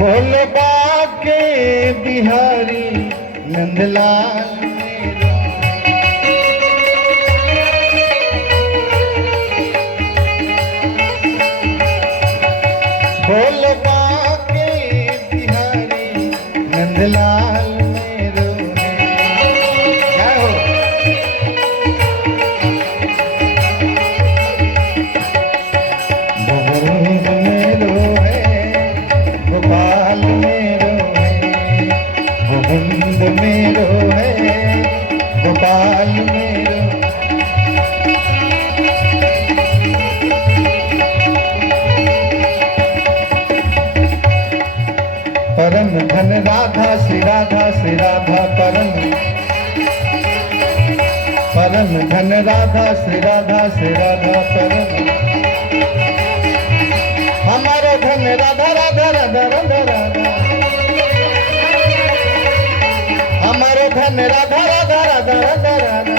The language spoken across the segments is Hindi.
बोल बाके बिहारी नंदलाल मेरो, बोल बाके बिहारी नंदलाल मेरो क्या हो। गोविंद मेरो है, गोपाल मेरो है, गोविंद मेरो है, गोपाल मेरो। परम धन राधा श्री राधा श्री राधा परम, परम धन राधा श्री राधा श्री राधा परम। हमारो धन राधा राधा राधा राधा राधा, हमारो धन राधा राधा राधा राधा राधा।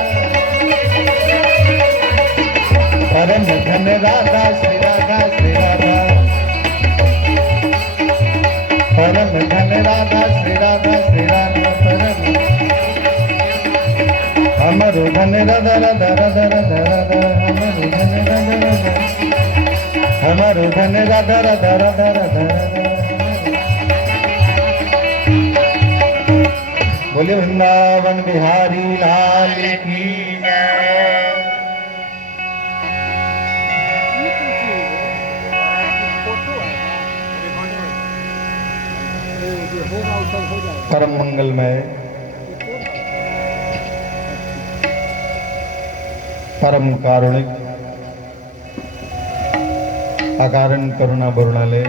परम धन राधा श्री राधा श्री राधा, परम धन राधा श्री राधा श्री राधा परम। हमारो धन राधा राधा राधा राधा राधा, हमारो धन राधा राधा, हमारो धन राधा राधा राधा राधा राधा। बोले वृंदावन बिहारी लाल की जय। परम मंगलमय, परम कारुणिक, अकारण करुणा बरुणालय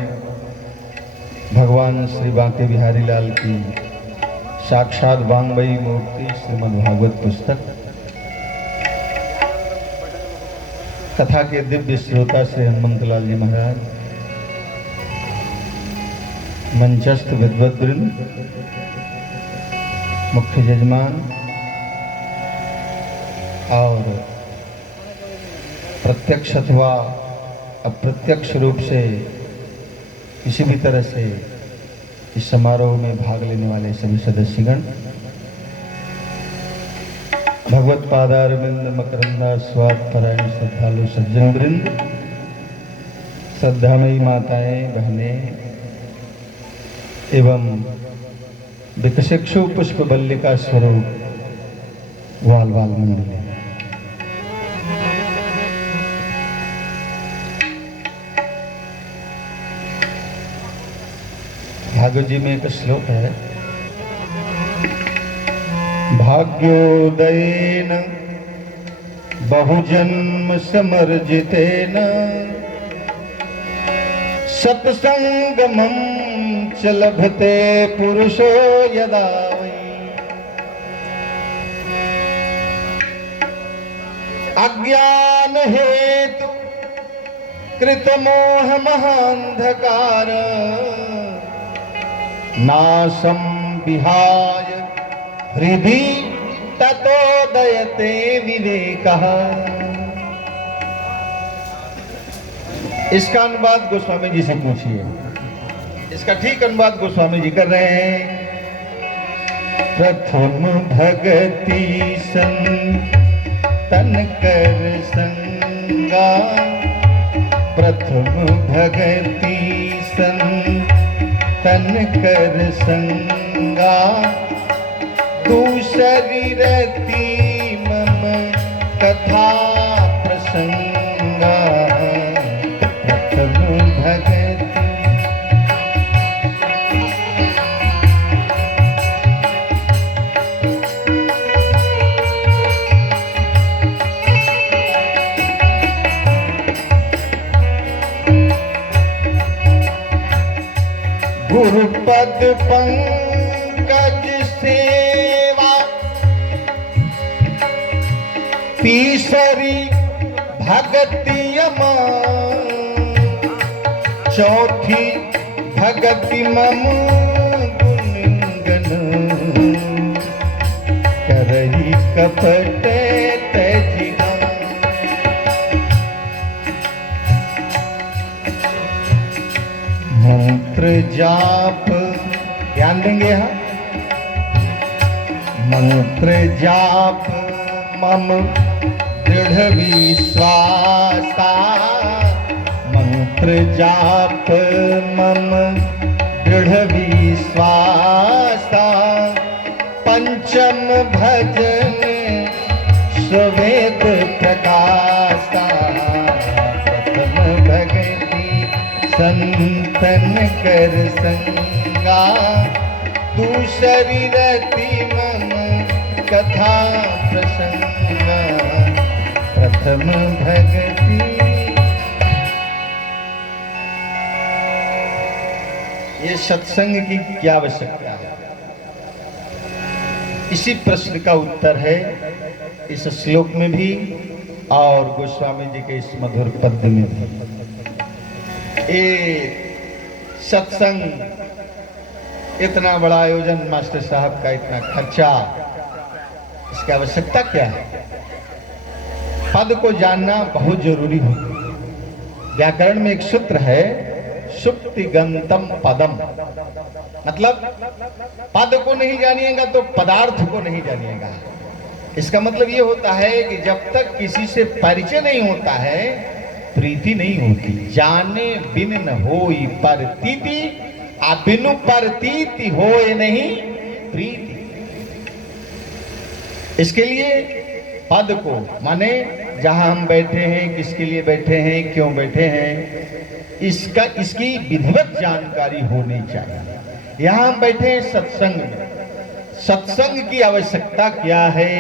भगवान श्री बांके बिहारी लाल की साक्षात वांगमयी मूर्ति श्रीमद् भागवत पुस्तक कथा के दिव्य श्रोता श्री हनुमंतलाल जी महाराज, मंचस्थ विद्वत वृंद, मुख्य जजमान और प्रत्यक्ष अथवा अप्रत्यक्ष रूप से किसी भी तरह से इस समारोह में भाग लेने वाले सभी सदस्यगण, भगवत पादारविंद मकरंदा स्वाद परायण श्रद्धालु सज्जन वृंद, श्रद्धामयी माताएं बहनें एवं विकशिक्षु पुष्प बल्लिका स्वरूप वाल वाल मंडली। भागवत जी में एक श्लोक है, भाग्योदयेन बहुजन्म समर्जितेन सत्संगमं च लभते पुरुषो यदा वै। अज्ञान हेतु कृत मोह महांधकार नाशं विहाय हृदि ततोदयते विवेकः। इसका अनुवाद गोस्वामी जी से पूछिए। इसका ठीक अनुवाद गोस्वामी जी कर रहे हैं। प्रथम भगति तन कर संगा, प्रथम भगति तन कर संगा, दूसरी रति मम कथा प्रसंगा। प्रथम भगति गुरुपद पंकज सेवा, तीसरी भगति अमान, चौथी भगति मम गुणगन, करही कपट तजी। मंत्र जाप ध्यान देंगे यहाँ। मंत्र जाप मम दृढ़ विश्वासा, मंत्र जाप मम दृढ़ विश्वासा, पंचम भजन स्वेद प्रकाशा, प्रथम भगति संतन कर संगा, दूसरी रति मम कथा प्रसंगा, प्रथम भगति। ये सत्संग की क्या आवश्यकता है, इसी प्रश्न का उत्तर है इस श्लोक में भी और गोस्वामी जी के इस मधुर पद्य में भी। ये सत्संग, इतना बड़ा आयोजन मास्टर साहब का, इतना खर्चा, इसकी आवश्यकता क्या है? पद को जानना बहुत जरूरी है। व्याकरण में एक सूत्र है, सुप्तिगंतम पदम, मतलब पद को नहीं जानिएगा तो पदार्थ को नहीं जानिएगा। इसका मतलब ये होता है कि जब तक किसी से परिचय नहीं होता है प्रीति नहीं होती। जाने बिन न होई परतीति, आ बिनु परतीति होए नहीं प्रीति। इसके लिए पद को माने जहां हम बैठे हैं, किसके लिए बैठे हैं, क्यों बैठे हैं, इसकी विधिवत जानकारी होनी चाहिए। यहां हम बैठे हैं सत्संग में। सत्संग की आवश्यकता क्या है?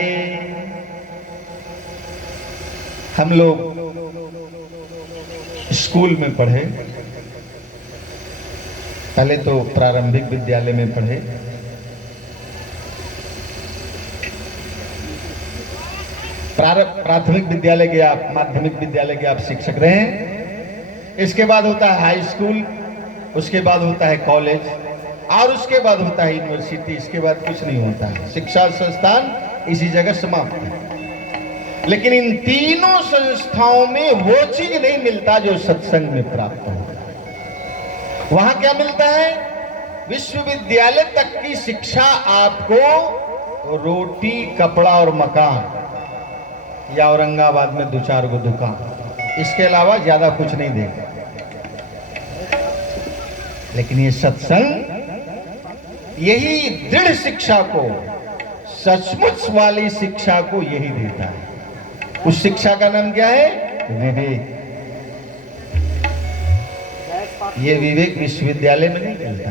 हम लोग स्कूल में पढ़े, पहले तो प्रारंभिक विद्यालय में पढ़े, प्राथमिक विद्यालय के आप, माध्यमिक विद्यालय के आप शिक्षक रहे। इसके बाद होता है हाई स्कूल, उसके बाद होता है कॉलेज और उसके बाद होता है यूनिवर्सिटी। इसके बाद कुछ नहीं होता है, शिक्षा संस्थान इसी जगह समाप्त है। लेकिन इन तीनों संस्थाओं में वो चीज नहीं मिलता जो सत्संग में प्राप्त होता है। वहां क्या मिलता है? विश्वविद्यालय तक की शिक्षा आपको रोटी, कपड़ा और मकान, या औरंगाबाद में 2-4 गो दुकान, इसके अलावा ज्यादा कुछ नहीं देगा। लेकिन ये सत्संग यही दृढ़ शिक्षा को, सचमुच वाली शिक्षा को यही देता है। उस शिक्षा का नाम क्या है? विवेक। ये विवेक विश्वविद्यालय में नहीं मिलता,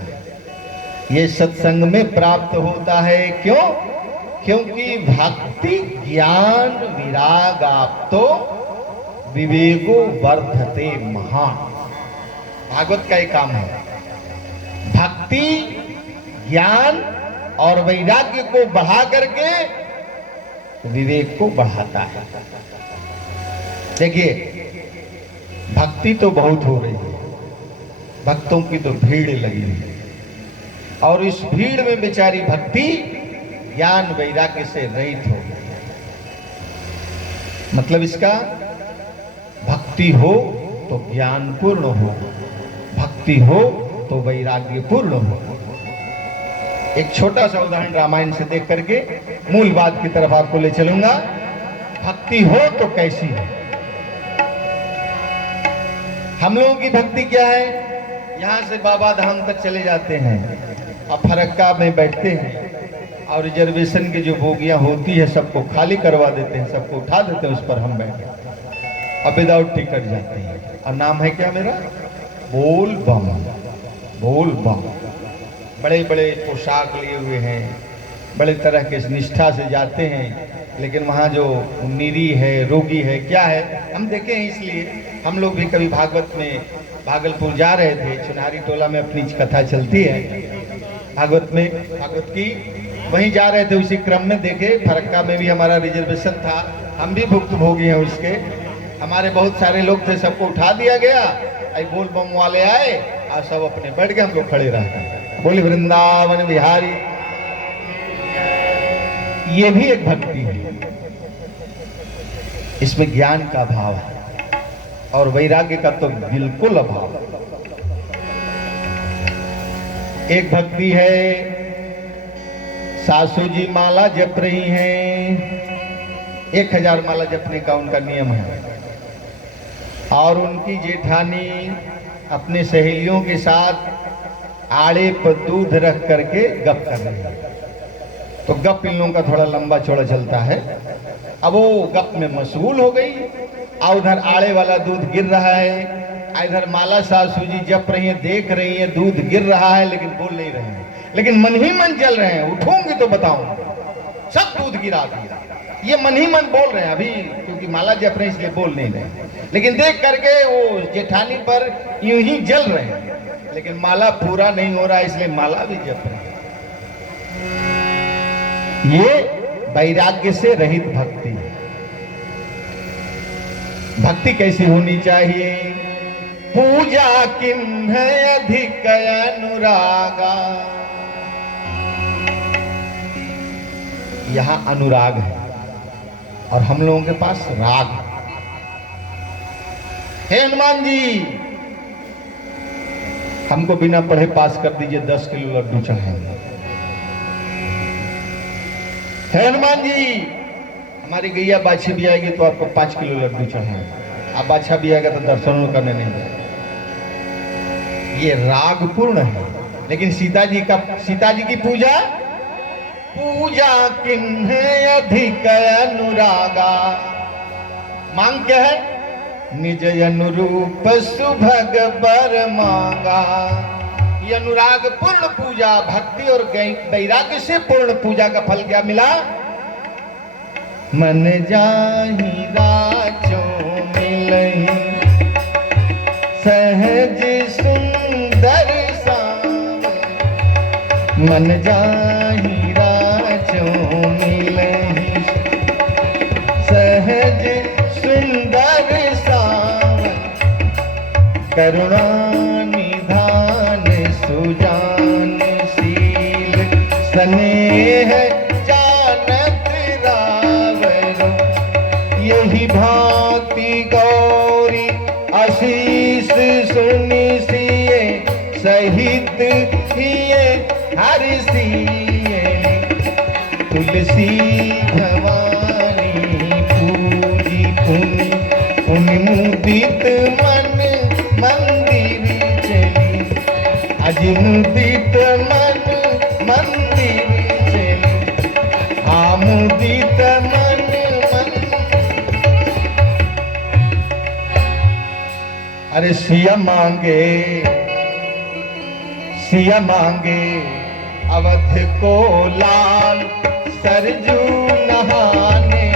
ये सत्संग में प्राप्त होता है। क्यों? क्योंकि भक्ति ज्ञान विराग आपतो विवेको वर्धते महान। भागवत का एक काम है, भक्ति ज्ञान और वैराग्य को बढ़ा करके विवेक को बढ़ाता है। देखिए, भक्ति तो बहुत हो रही है, भक्तों की तो भीड़ लगी है, और इस भीड़ में बेचारी भक्ति ज्ञान वैराग्य से रहित हो गई। मतलब इसका भक्ति हो तो ज्ञान पूर्ण हो, भक्ति हो तो वैराग्य पूर्ण हो। एक छोटा सा उदाहरण रामायण से देख करके मूल बात की तरफ आपको ले चलूंगा। भक्ति हो तो कैसी है? हम लोगों की भक्ति क्या है? यहां से बाबा धाम तक चले जाते हैं और फरक्का में बैठते हैं और रिजर्वेशन की जो बोगियां होती है सबको खाली करवा देते हैं, सबको उठा देते हैं, उस पर हम बैठे और विदाउट टिकट जाते हैं। और नाम है क्या मेरा? बोल बम। बोल बम। बड़े बड़े पोशाक लिए हुए हैं, बड़े तरह के निष्ठा से जाते हैं, लेकिन वहाँ जो निरी है, रोगी है, क्या है, हम देखे हैं। इसलिए हम लोग भी कभी भागवत में भागलपुर जा रहे थे, चुनारी टोला में अपनी कथा चलती है भागवत में, भागवत की, वहीं जा रहे थे। उसी क्रम में देखे फरक्का में भी हमारा रिजर्वेशन था, हम भी भुक्तभोगी हैं उसके। हमारे बहुत सारे लोग थे, सबको उठा दिया गया, आई बोल बम वाले आए और सब अपने बैठ गए, हम लोग खड़े रह गए। बोली वृंदावन बिहारी। ये भी एक भक्ति है, इसमें ज्ञान का भाव है और वैराग्य का तो बिल्कुल अभाव। एक भक्ति है, सासू जी माला जप रही हैं, 1000 माला जपने का उनका नियम है, और उनकी जेठानी अपने सहेलियों के साथ आड़े पर दूध रख करके गप कर रही है। तो गप इन लोगों का थोड़ा लंबा चौड़ा चलता है। अब वो गप में मशगूल हो गई, और उधर आड़े वाला दूध गिर रहा है, इधर माला सासू जी जप रही है, देख रही है दूध गिर रहा है, लेकिन बोल नहीं रहे हैं, लेकिन मन ही मन चल रहे हैं, उठूंगी तो बताऊं सब दूध गिरा दिया। ये मन ही मन बोल रहे हैं अभी, क्योंकि माला जप रहे हैं इसलिए बोल नहीं रहे, लेकिन देख करके वो जेठानी पर यूं ही जल रहे हैं, लेकिन माला पूरा नहीं हो रहा है, इसलिए माला भी जप रहे हैं। ये वैराग्य से रहित भक्ति है। भक्ति कैसी होनी चाहिए? पूजा किन्ह अधिक अनुरागा। यहां अनुराग है और हम लोगों के पास राग है। हे हनुमान जी, हमको बिना पढ़े पास कर दीजिए, 10 किलो लड्डू चढ़ाएंगे। हे हनुमान जी, हमारी गैया बाछी भी आएगी तो आपको 5 किलो लड्डू चढ़ाएंगे। अब बाछा भी आएगा तो दर्शन करने नहीं जाएगा। ये राग पूर्ण है। लेकिन सीता जी की पूजा, पूजा किन्ह अधिक अनुरागा। मांग क्या है? निज अनुरूप सुभग बर मांगा। ये अनुराग पूर्ण पूजा, भक्ति और वैराग्य से पूर्ण पूजा का फल क्या मिला? मन जाहि राजो मिलहि सहज सुंदर सावर। मन जाहि राजो मिलहि सहज सुंदर सावर। करुणा निधान सुजान शील स्नेह जानत रावरो। यही भांति गौरी आशीष सुनि सिए सहित हिए हर सिए। तुलसी भवानी पूजी पुनि पुनि मुदित मन मंदिर चली। अज मुदित मन मंदिर चली। हाँ मुदित मन अरे सिया मांगे अवध को लाल सरजू नहाने।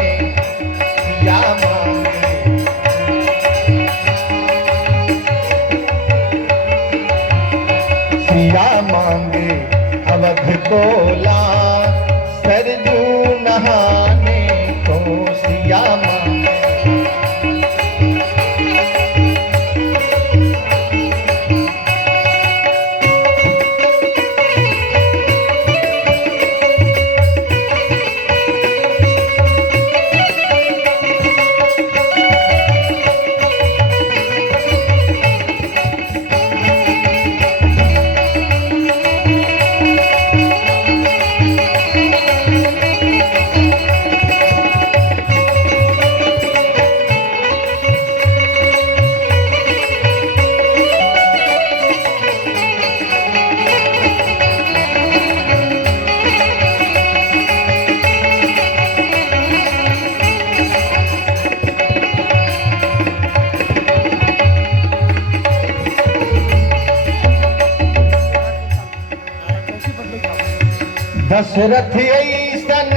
सिया मांगे अवध को लाल सरजू नहाने को। सिया मांगे दशरथ ऐसन,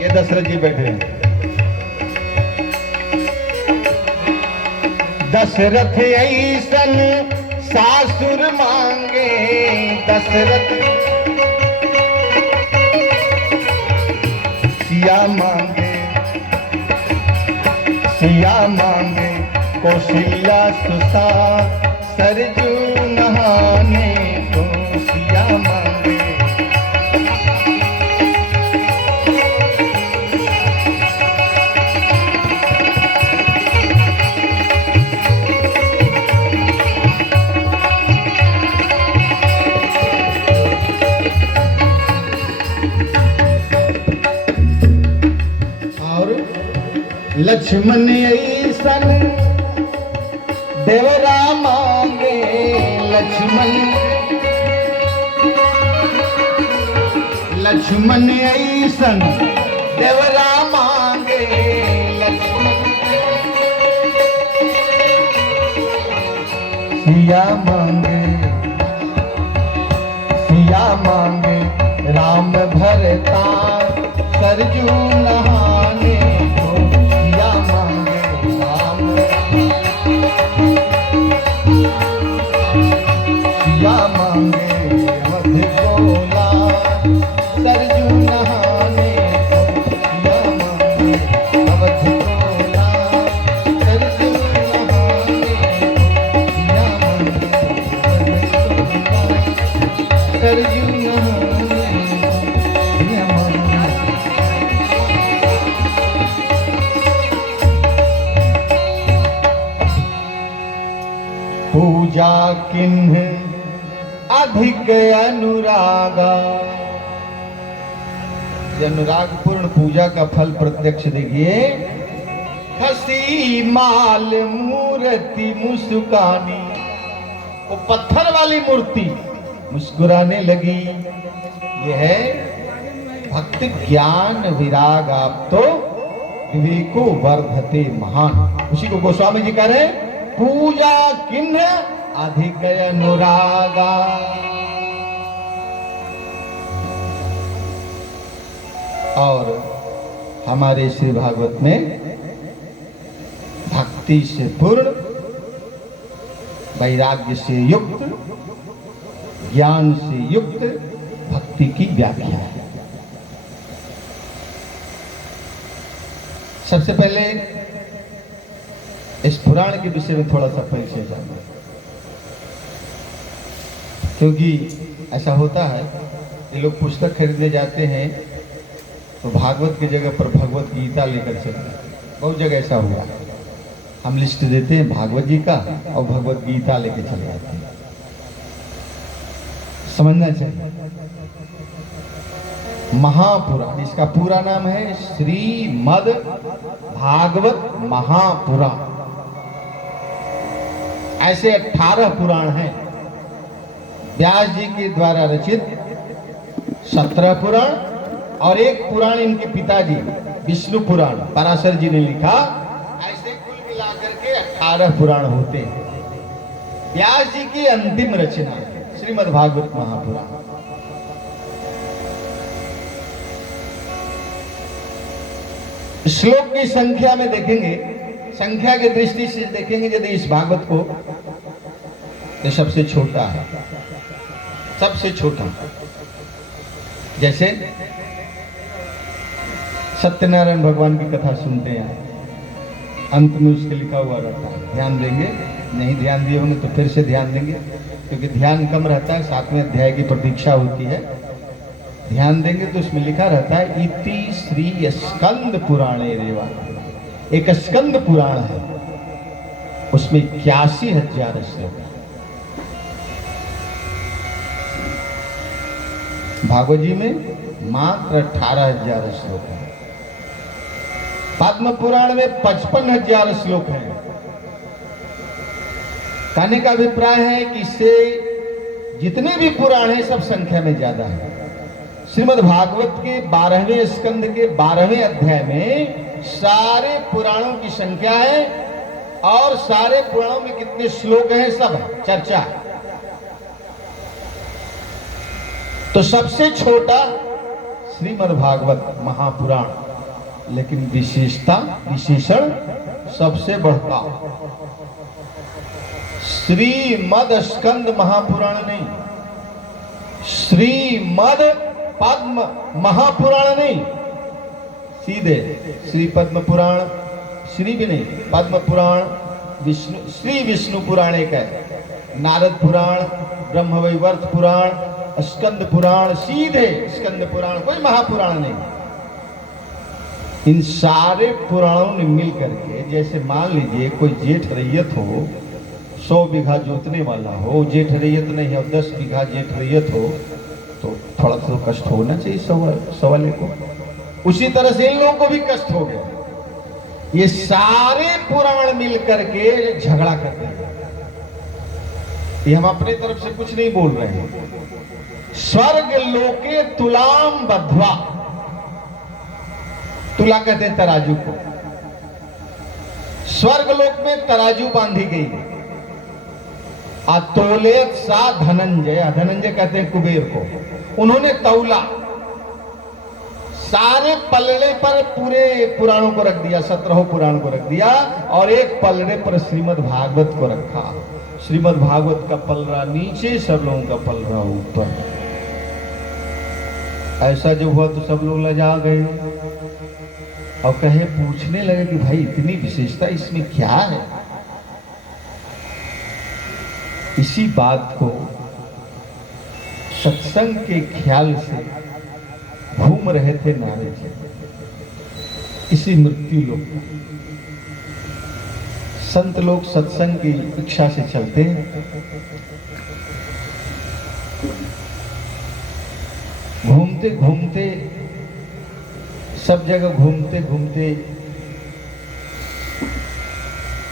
ये दशरथ जी बैठे हैं। दशरथ ऐसन सासुर मांगे। दशरथ सिया मांगे कौशल्या सुसा सरजू नहाने को। सिया मांगे लक्ष्मण ऐसन देवरा मांगे लक्ष्मण ऐसन देवरा मांगे लक्ष्मण सिया मांगे राम भरता सरजू नहाने को सिया मांगे राम सिया मांगे मध गोला सरजू नहाने को सिया मांगे अवध गोला सरजू नहाने को सिया मांगे सरजू नहाने सिया मांगे। पूजा किन्ह अधिक अनुरागा, अनुराग पूर्ण पूजा का फल प्रत्यक्ष देखिए। खसी माल मूर्ति मुस्कानी, वो पत्थर वाली मूर्ति मुस्कुराने लगी। यह है भक्त ज्ञान विराग, आप तो विवेको वर्धते महान। उसी को गोस्वामी जी कह रहे हैं, पूजा किन्ह अधिक अनुरागा। और हमारे श्री भागवत में भक्ति से पूर्ण, वैराग्य से युक्त, ज्ञान से युक्त भक्ति की व्याख्या है। सबसे पहले इस पुराण के विषय में थोड़ा सा परिचय जानना, क्योंकि ऐसा होता है ये लोग पुस्तक खरीदने जाते हैं तो भागवत की जगह पर भगवत गीता लेकर चलते हैं। बहुत जगह ऐसा हुआ, हम लिस्ट देते हैं भागवत जी का और भगवत गीता लेकर चले जाते हैं। समझना चाहिए, महापुराण इसका पूरा नाम है श्रीमद् भागवत महापुराण। ऐसे 18 पुराण हैं। व्यास जी के द्वारा रचित 17 पुराण और एक पुराण इनके पिताजी विष्णु पुराण पराशर जी ने लिखा। ऐसे कुल मिलाकर के 18 पुराण होते हैं। व्यास जी की अंतिम रचना श्रीमद् भागवत महापुराण। श्लोक की संख्या में देखेंगे, संख्या की दृष्टि से देखेंगे यदि इस भागवत को, ये सबसे छोटा है, सबसे छोटा। जैसे सत्यनारायण भगवान की कथा सुनते हैं, अंत में उसके लिखा हुआ रहता है, ध्यान देंगे। नहीं ध्यान दिए होंगे तो फिर से ध्यान देंगे, क्योंकि ध्यान कम रहता है। 7वें अध्याय की प्रतीक्षा होती है, ध्यान देंगे तो उसमें लिखा रहता है इति श्री स्कंद पुराणे रेवा। एक स्कंद पुराण है, उसमें 81,000 श्लोक है। भागवत जी में मात्र 18,000 श्लोक है। पद्म पुराण में 55,000 श्लोक हैं। कहने का अभिप्राय है कि इससे जितने भी पुराण हैं सब संख्या में ज्यादा है। श्रीमद् भागवत के 12वें स्कंद के 12वें अध्याय में सारे पुराणों की संख्या है और सारे पुराणों में कितने श्लोक हैं सब चर्चा है। तो सबसे छोटा श्रीमद् भागवत महापुराण, लेकिन विशेषता विशेषण सबसे बढ़ता। श्रीमद् स्कंद महापुराण नहीं, श्रीमद् पद्म महापुराण नहीं, सीधे श्री पद्म पुराण, श्री भी नहीं, पद्म पुराण, विष्णु श्री विष्णु पुराण एक है, नारद पुराण, ब्रह्मवैवर्त पुराण, स्कंद पुराण, सीधे स्कंद पुराण, कोई महापुराण नहीं। इन सारे पुराणों ने मिल करके, जैसे मान लीजिए कोई जेठ रैयत हो, 100 बीघा जोतने वाला हो, जेठ रैयत नहीं है, 10 बीघा जेठ रैयत हो, तो थोड़ा तो कष्ट होना चाहिए सवाले को। उसी तरह से इन लोगों को भी कष्ट हो गया। ये सारे पुराण मिलकर के झगड़ा करते हैं। ये हम अपने तरफ से कुछ नहीं बोल रहे हैं। स्वर्ग लोके तुलाम बध्वा, तुला कहते हैं तराजू को। स्वर्ग लोक में तराजू बांधी गई है। अतोलेत सा धनंजय, धनंजय कहते हैं कुबेर को, उन्होंने तौला, सारे पलड़े पर पूरे पुराणों को रख दिया, 17 पुराण को रख दिया, और एक पलड़े पर श्रीमद् भागवत को रखा। श्रीमद् भागवत का पलड़ा नीचे, सब लोगों का पलड़ा ऊपर। ऐसा जो हुआ तो सब लोग लजा गए और कहे, पूछने लगे कि भाई इतनी विशेषता इसमें क्या है। इसी बात को सत्संग के ख्याल से घूम रहे थे नारद जी, इसी मृत्यु लोक। संत लोग सत्संग की इच्छा से चलते हैं, घूमते घूमते, सब जगह घूमते घूमते,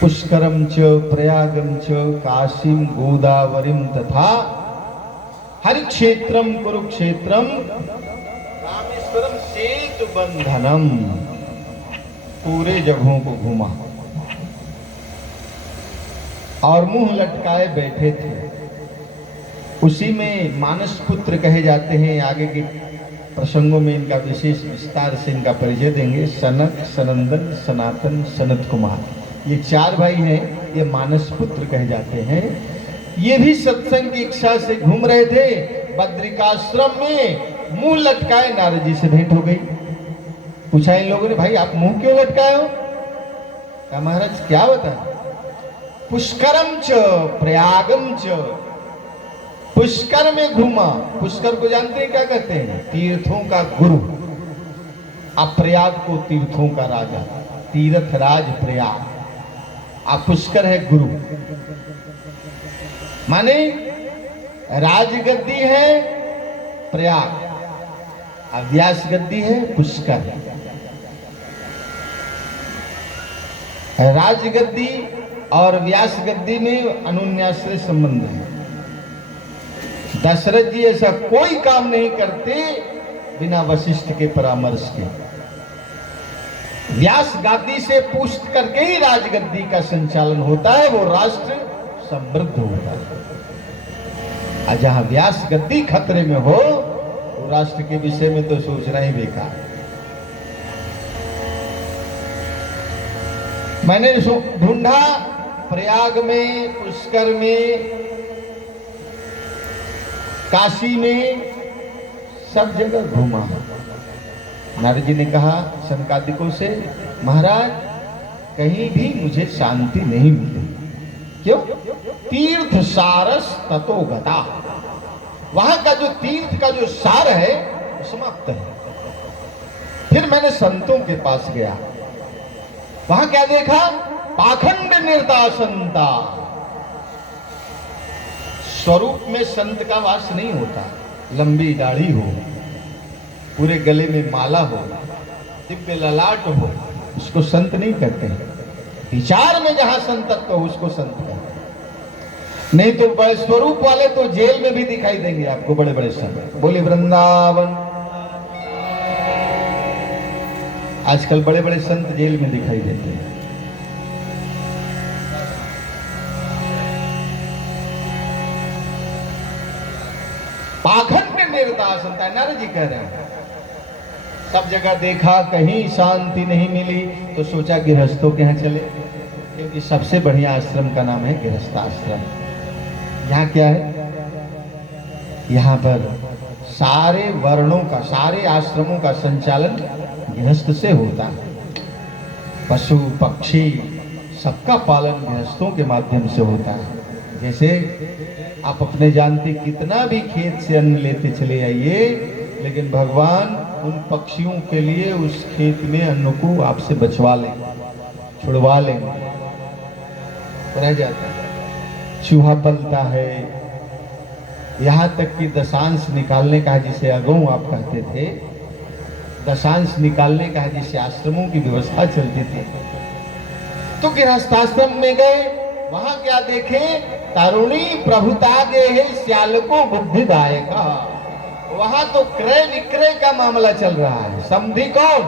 पुष्करम च प्रयागम च काशीम गोदावरीम तथा हरिक्षेत्रम कुरुक्षेत्रम रामेश्वरम सेतु बंधनम, पूरे जगहों को घूमा और मुंह लटकाए बैठे थे। उसी में मानस पुत्र कहे जाते हैं। आगे के प्रसंगों में इनका विशेष विस्तार से इनका परिचय देंगे। सनक, सनंदन, सनातन, सनत कुमार, ये 4 भाई हैं। ये मानस पुत्र कहे जाते हैं। ये भी सत्संग की इच्छा से घूम रहे थे। बद्रिकाश्रम में मुंह लटकाए नारद जी से भेंट हो गई। पूछा इन लोगों ने, भाई आप मुंह क्यों लटकाए हो? कहा, महाराज क्या बताएं? पुष्करम च प्रयागम च, पुष्कर में घूमा। पुष्कर को जानते हैं क्या कहते हैं? तीर्थों का गुरु। अब प्रयाग को तीर्थों का राजा, तीर्थ राज प्रयाग। अब पुष्कर है गुरु, माने राजगद्दी है प्रयाग, अब व्यास गद्दी है पुष्कर। राजगद्दी और व्यास गद्दी में अनुन्याश्रय संबंध है। दशरथ जी ऐसा कोई काम नहीं करते बिना वशिष्ठ के परामर्श के। व्यास गादी से पूछ करके ही राजगद्दी का संचालन होता है, वो राष्ट्र समृद्ध होता है। और जहां व्यास गद्दी खतरे में हो, वो राष्ट्र के विषय में तो सोचना ही बेकार। मैंने ढूंढा प्रयाग में, पुष्कर में, काशी में, सब जगह घूमा। नारद जी ने कहा सनकादिकों से, महाराज कहीं भी मुझे शांति नहीं मिली। क्यों? तीर्थ सारस ततो गता, वहां का जो तीर्थ का जो सार है वो समाप्त है। फिर मैंने संतों के पास गया, वहां क्या देखा? पाखंड निर्दासनता। स्वरूप में संत का वास नहीं होता। लंबी दाढ़ी हो, पूरे गले में माला हो, दिव्य ललाट हो, उसको संत नहीं कहते हैं। विचार में जहां संतत्व हो उसको संत कहते हैं। नहीं तो बड़े स्वरूप वाले तो जेल में भी दिखाई देंगे आपको, बड़े बड़े संत। बोले वृंदावन। आजकल बड़े बड़े संत जेल में दिखाई देते हैं। पाखंड निर्दासनता, नारद जी कह रहे हैं। सब जगह देखा, कहीं शांति नहीं मिली, तो सोचा गृहस्थों के यहाँ चले, क्योंकि सबसे बढ़िया आश्रम का नाम है गृहस्थाश्रम। यहाँ क्या है? यहाँ पर सारे वर्णों का, सारे आश्रमों का संचालन गृहस्थ से होता है। पशु पक्षी सबका पालन गृहस्थों के माध्यम से होता है। जैसे आप अपने जानते, कितना भी खेत से अन्न लेते चले आइए, लेकिन भगवान उन पक्षियों के लिए उस खेत में अन्न को आपसे बचवा लें, छुड़वा लें, रह जाता है। चूहा पलता है, यहाँ तक कि दशांश निकालने का, जिसे अगऊ आप कहते थे, दशांश निकालने का जिसे आश्रमों की व्यवस्था चलती थी, तो गृहस्थाश्रम में गए, वहां क्या देखे? तरुणी प्रभुता गे है श्याल को बुद्धिदायक। वहां तो क्रय विक्रय का मामला चल रहा है। समधि कौन?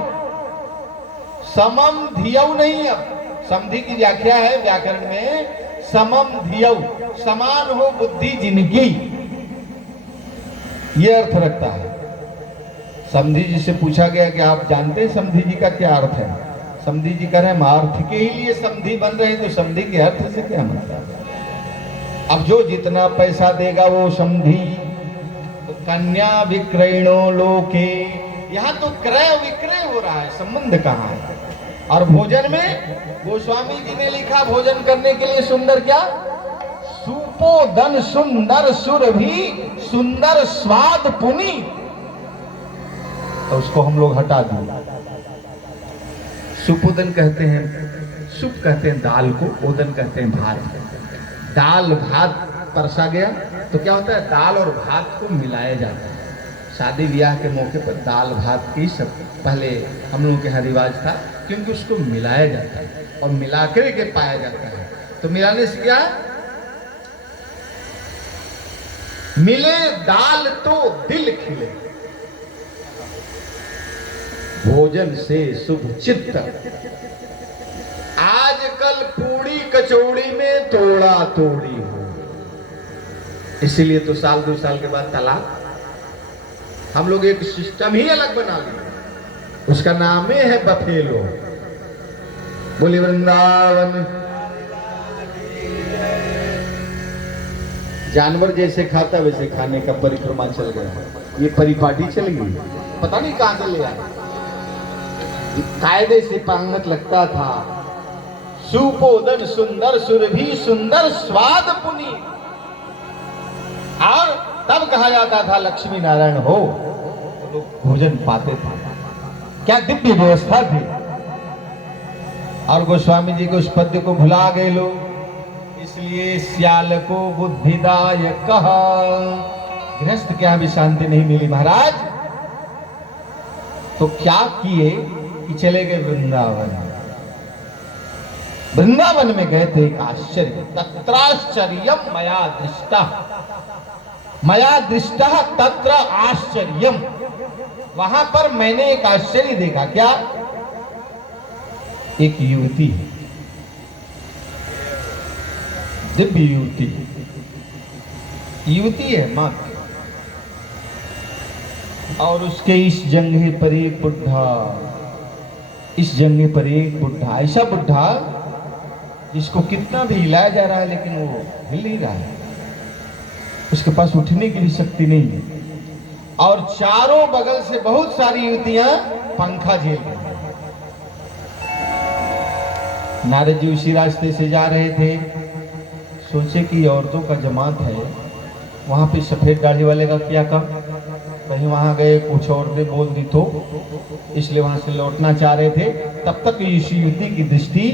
समम धियौ नहीं। अब समधि की व्याख्या है व्याकरण में, समम धियौ, समान हो बुद्धि जिनकी, ये अर्थ रखता है। समधि जी से पूछा गया कि आप जानते हैं समधि जी का क्या अर्थ है? समधि जी कह रहे हैं हम अर्थ के ही लिए समधि बन रहे हैं, तो समधि के अर्थ से क्या मतलब? अब जो जितना पैसा देगा वो समधि। तो कन्या विक्रयणो लोके, यहाँ तो क्रय विक्रय हो रहा है, संबंध कहाँ है? और भोजन में गोस्वामी जी ने लिखा भोजन करने के लिए सुंदर क्या? सुपोदन सुंदर सुर भी सुंदर स्वाद पुनि। तो उसको हम लोग हटा दिए। सुपोदन कहते हैं, सुप कहते हैं दाल को, ओदन कहते हैं भात। दाल भात परसा गया तो क्या होता है? दाल और भात को मिलाया जाता है। शादी ब्याह के मौके पर दाल भात की सब पहले हम लोगों के यहाँ रिवाज था, क्योंकि उसको मिलाया जाता है और मिला के पाया जाता है। तो मिलाने से क्या? मिले दाल तो दिल खिले, भोजन से शुभ चित्त। आजकल पूड़ी कचौड़ी में तोड़ा तोड़ी हो, इसीलिए तो साल 2 साल के बाद तलाक। हम लोग एक सिस्टम ही अलग बना लिया, उसका नाम है बफेलो। बोले वृंदावन। जानवर जैसे खाता वैसे खाने का परिक्रमा चल गया। ये परिपाटी चल गई, पता नहीं कहां से ले आए। कायदे से पांगत लगता था। सुपोदन सुंदर सुर भी सुंदर स्वाद पुनि। और तब कहा जाता था लक्ष्मी नारायण हो, तो लोग भोजन पाते थे। क्या दिव्य व्यवस्था थी। और गोस्वामी जी के उस पद्य को भुला गए लोग, इसलिए श्याल को बुद्धिदायक कहा। गृहस्थ क्या भी शांति नहीं मिली महाराज, तो क्या किए कि चले गए वृंदावन। वृंदावन में गए थे, एक आश्चर्य। तत्राश्चर्यम मया दृष्टा, मया दृष्टा तत्र आश्चर्यम। वहां पर मैंने एक आश्चर्य देखा। क्या? एक युवती, दिव्य युवती, युवती है मात्र, और उसके इस जंघे पर एक बुढ़ा, इस जंघे पर एक बुढ़ा, ऐसा बुढ़ा जिसको कितना भी हिलाया जा रहा है लेकिन वो हिल नहीं रहा है, उसके पास उठने की भी शक्ति नहीं है। और चारों बगल से बहुत सारी युवतियां पंखा झेल रही। नारद जी उसी रास्ते से जा रहे थे, सोचे कि औरतों का जमात है, वहां पे सफेद दाढ़ी वाले का क्या काम, कहीं वहां गए कुछ औरतें बोल दी तो, इसलिए वहां से लौटना चाह रहे थे। तब तक इस युवती की दृष्टि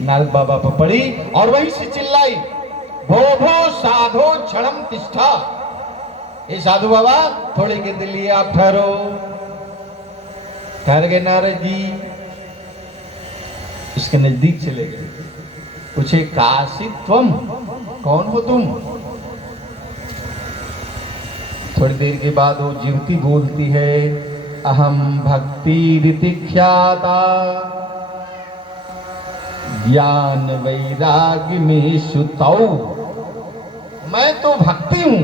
नारद बाबा पर पड़ी और वहीं से चिल्लाई, भो भो साधो क्षणम तिष्ठा। ये साधु बाबा थोड़ी के लिए आप ठहरो। ठहर गए नारद जी, इसके नजदीक चले गए, पूछे काशी त्वम, कौन हो तुम? थोड़ी देर के बाद वो युवती बोलती है, अहम भक्ति ऋतिख्याता ज्ञान वैराग्य में सुतौ। मैं तो भक्ति हूं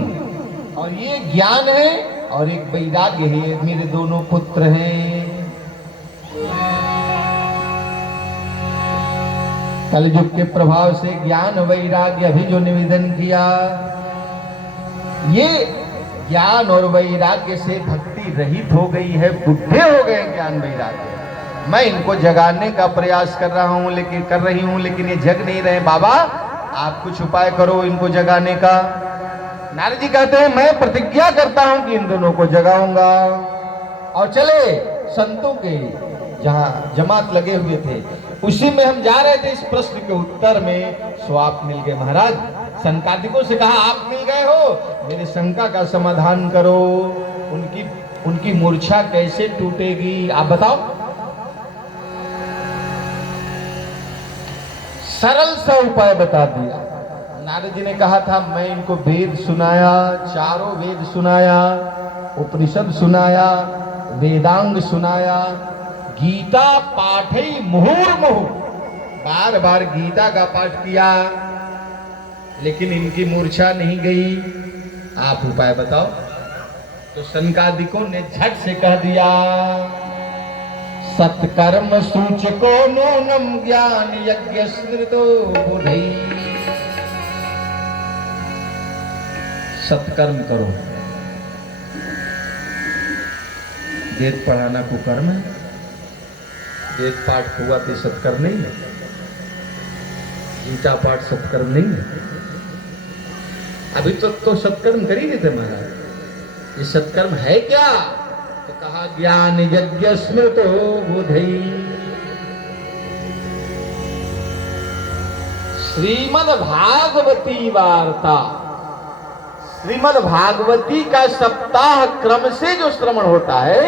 और ये ज्ञान है और एक वैराग्य है, मेरे दोनों पुत्र हैं। कलयुग के प्रभाव से ज्ञान वैराग्य अभी जो निवेदन किया, ये ज्ञान और वैराग्य से भक्ति रहित हो गई है, बुद्धे हो गए ज्ञान वैराग्य। मैं इनको जगाने का प्रयास कर रहा हूं, लेकिन ये जग नहीं रहे। बाबा आप कुछ उपाय करो इनको जगाने का। नारद जी कहते हैं मैं प्रतिज्ञा करता हूं कि इन दोनों को जगाऊंगा। और चले संतों के जहां जमात लगे हुए थे, उसी में हम जा रहे थे। इस प्रश्न के उत्तर में सो आप मिल गए महाराज। संकादिकों से कहा आप मिल गए हो, मेरे शंका का समाधान करो। उनकी मूर्छा कैसे टूटेगी आप बताओ। सरल सा उपाय बता दिया। नारद जी ने कहा था मैं इनको वेद सुनाया, चारों वेद सुनाया, उपनिषद सुनाया, वेदांग सुनाया, गीता पाठई मुहुर्मुहु, बार बार गीता का पाठ किया, लेकिन इनकी मूर्छा नहीं गई। आप उपाय बताओ। तो सनकादिकों ने झट से कह दिया, सत्कर्म सूचको नूनम ज्ञान यज्ञ स्मृतो बुधई। सत्कर्म करो। वेद पढ़ाना को कर्म है, वेद पाठ हुआ तो सत्कर्म नहीं है, गीता पाठ सत्कर्म नहीं है। अभी तो सत्कर्म कर ही नहीं थे महाराज। ये सत्कर्म है क्या? तो कहा ज्ञान यज्ञ स्मृतो बुधई। श्रीमद् भागवती वार्ता, श्रीमद् भागवती का सप्ताह क्रम से जो श्रवण होता है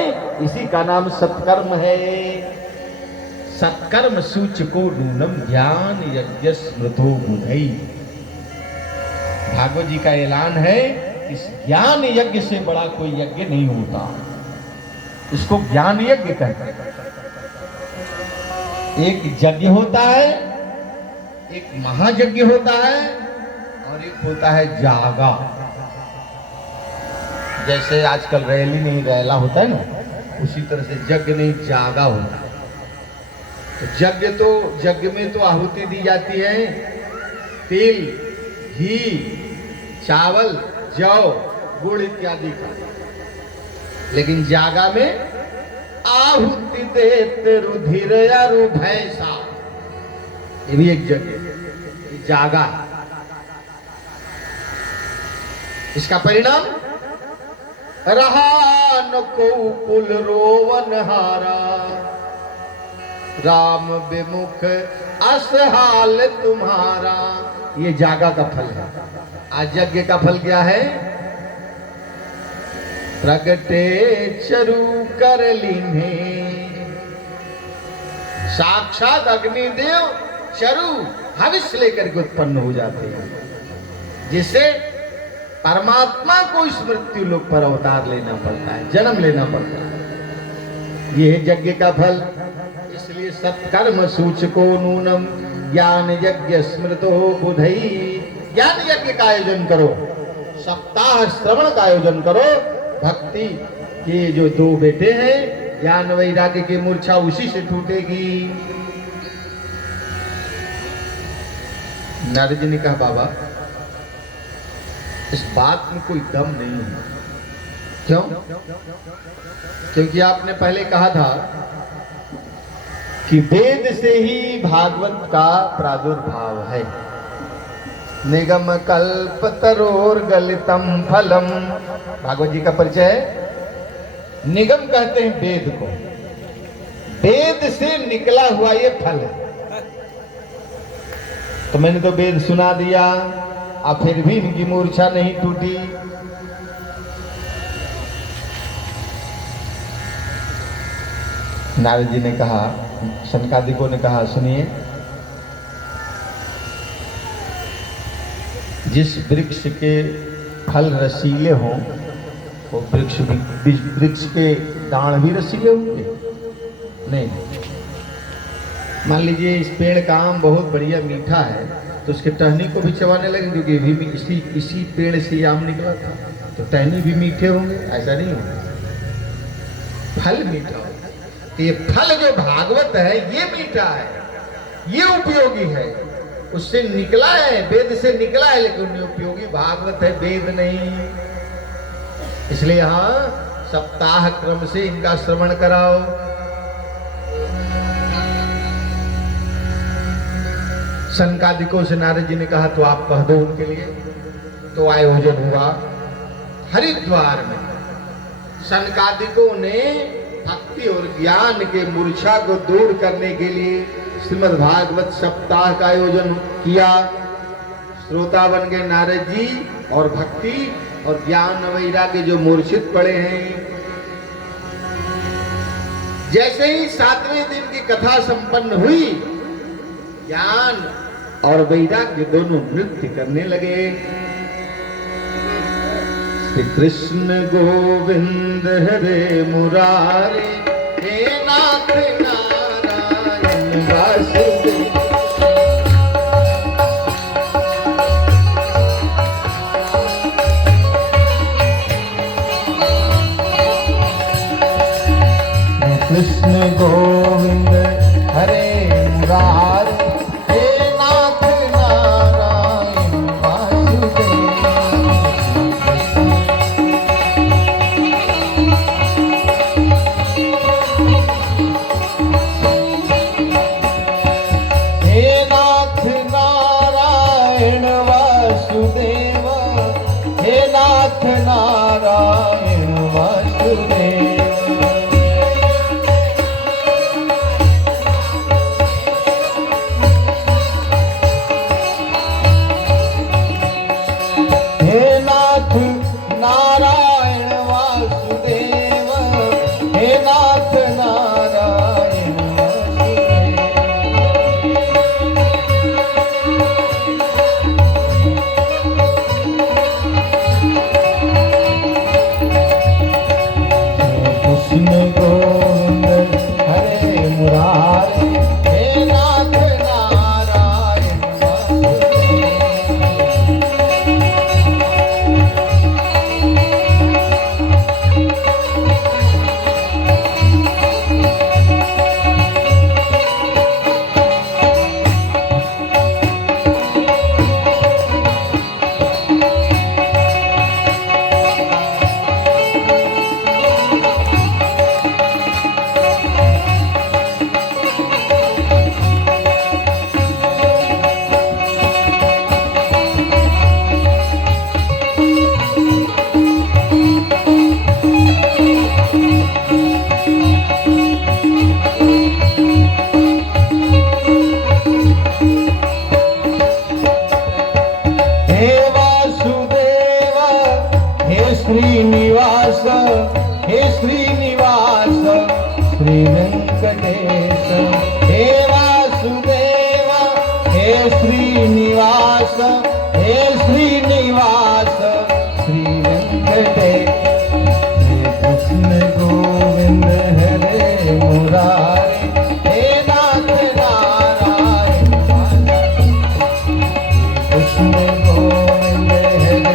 इसी का नाम सत्कर्म है। सत्कर्म सूचको नूनम ज्ञान यज्ञ स्मृतो बुधई। भागवत जी का ऐलान है, इस ज्ञान यज्ञ से बड़ा कोई यज्ञ नहीं होता। इसको ज्ञान यज्ञ कहते हैं। एक यज्ञ होता है, एक महायज्ञ होता है, और एक होता है जागा। जैसे आजकल रैली नहीं रैला होता है ना, उसी तरह से यज्ञ नहीं जागा होता है। तो यज्ञ में तो आहुति दी जाती है तेल, घी, चावल, जौ, गुड़ इत्यादि का। लेकिन जागा में आहुति देते रुधिर अरु भैंसा, ये भी एक यज्ञ, जागा। इसका परिणाम रहा न को कुल रोवन हारा, राम विमुख असहाल तुम्हारा। ये जागा का फल है। आज यज्ञ का फल क्या है? प्रगटे चरु कर लीने। साक्षात अग्निदेव चरु हविष्य लेकर के उत्पन्न हो जाते हैं, जिससे परमात्मा को इस मृत्यु लोक पर अवतार लेना पड़ता है, जन्म लेना पड़ता है। यह है यज्ञ का फल। इसलिए सत्कर्म सूचको नूनम ज्ञान यज्ञ स्मृतो बुधई। ज्ञान यज्ञ का आयोजन करो, सप्ताह श्रवण का आयोजन करो। भक्ति के जो दो बेटे हैं, ज्ञान वैराग्य की मूर्छा उसी से टूटेगी। नारद जी ने कहा बाबा इस बात में कोई दम नहीं है। क्यों? क्योंकि आपने पहले कहा था कि वेद से ही भागवत का प्रादुर्भाव है। निगम कल्प तरोर गलितम फलम। भागवत जी का परिचय है। निगम कहते हैं वेद को, वेद से निकला हुआ ये फल है। तो मैंने तो वेद सुना दिया, अब फिर भी इनकी मूर्छा नहीं टूटी। नारद जी ने कहा, सनकादिकों ने कहा सुनिए, जिस वृक्ष के फल रसीले हों वो वृक्ष के डांड भी रसीले होंगे? नहीं। मान लीजिए इस पेड़ का आम बहुत बढ़िया मीठा है, तो उसके टहनी को भी चबाने लगे, क्योंकि भी इसी पेड़ से आम निकला था, तो टहनी भी मीठे होंगे? ऐसा नहीं होगा, फल मीठा होगा। तो ये फल जो भागवत है ये मीठा है, ये उपयोगी है, उससे निकला है, वेद से निकला है, लेकिन उपयोगी भागवत है, वेद नहीं। इसलिए यहां सप्ताह क्रम से इनका श्रवण कराओ। सनकादिकों से नारद जी ने कहा तो आप कह दो उनके लिए। तो आयोजन हुआ हरिद्वार में। सनकादिकों ने भक्ति और ज्ञान के मूर्छा को दूर करने के लिए श्रीमद् भागवत सप्ताह का आयोजन किया। श्रोता बन गए नारद जी, और भक्ति और ज्ञान वैराग्य जो मूर्छित पड़े हैं। जैसे ही 7वें दिन की कथा संपन्न हुई, ज्ञान और वैराग्य दोनों नृत्य करने लगे। श्री कृष्ण गोविंद हरे मुरारी, हे नाथ नारायण वासुदेव। कृष्ण गोविंद हरे मुरारी, हे नाथ नारायण वासुदेव। हे नाथ नारायण वासुदेव, हे नाथ नारायण वासुदेव। नारायण वासुदेव, हे नाथ नारायण वासुदेव। कृष्ण गोविंद हरे मुरारी, हे नाथ नारायण वासुदेव। श्रीनिवास, हे श्रीनिवास श्री वेंकटेश। हे वासुदेव, हे श्रीनिवास, हे श्रीनिवास श्री वेंकटेश। हे कृष्ण गोविंद हरे मुरारी, हे नाथ नारायण वासुदेव। कृष्ण गोविंद हरे,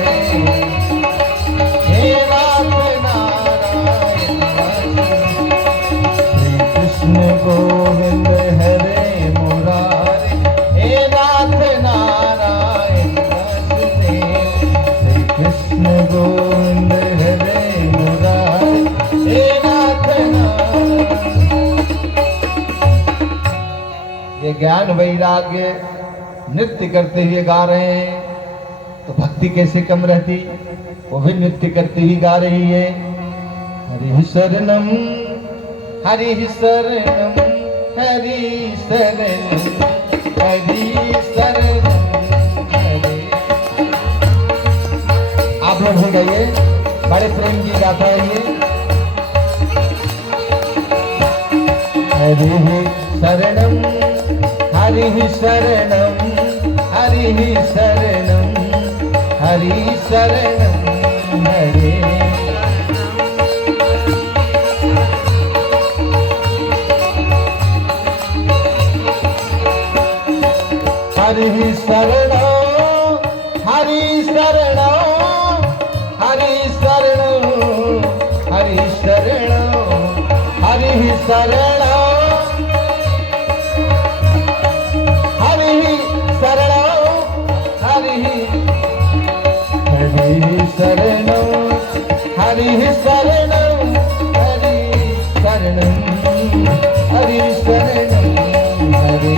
हे नाथ नारायण वासुदेव। श्री कृष्ण गोविंद हरे मुरारी, हे नाथ नारायण वासुदेव। श्री कृष्ण गोविंद हरे मुरारी, हे नाथ नारायण। ये ज्ञान वैराग्य नृत्य करते हुए गा रहे हैं, तो भक्ति कैसे कम रहती? वो भी नृत्य करती ही गा रही है। हरि शरणम, हरि शरणम, हरि शरणम, हरि शरणम, हरि। आप लोग भी गाइए, बड़े प्रेम की गाथा है ये। हरि शरणम, हरि शरणम, हरि शरणम, हरि शरणम, हरे। हरि शरणम, हरि शरणम, हरि शरणम, हरि शरणम, हरि शरणम, हरि शरणम, हरि शरणम, हरि शरणम, हरि शरणम, हरि शरणम, हरे।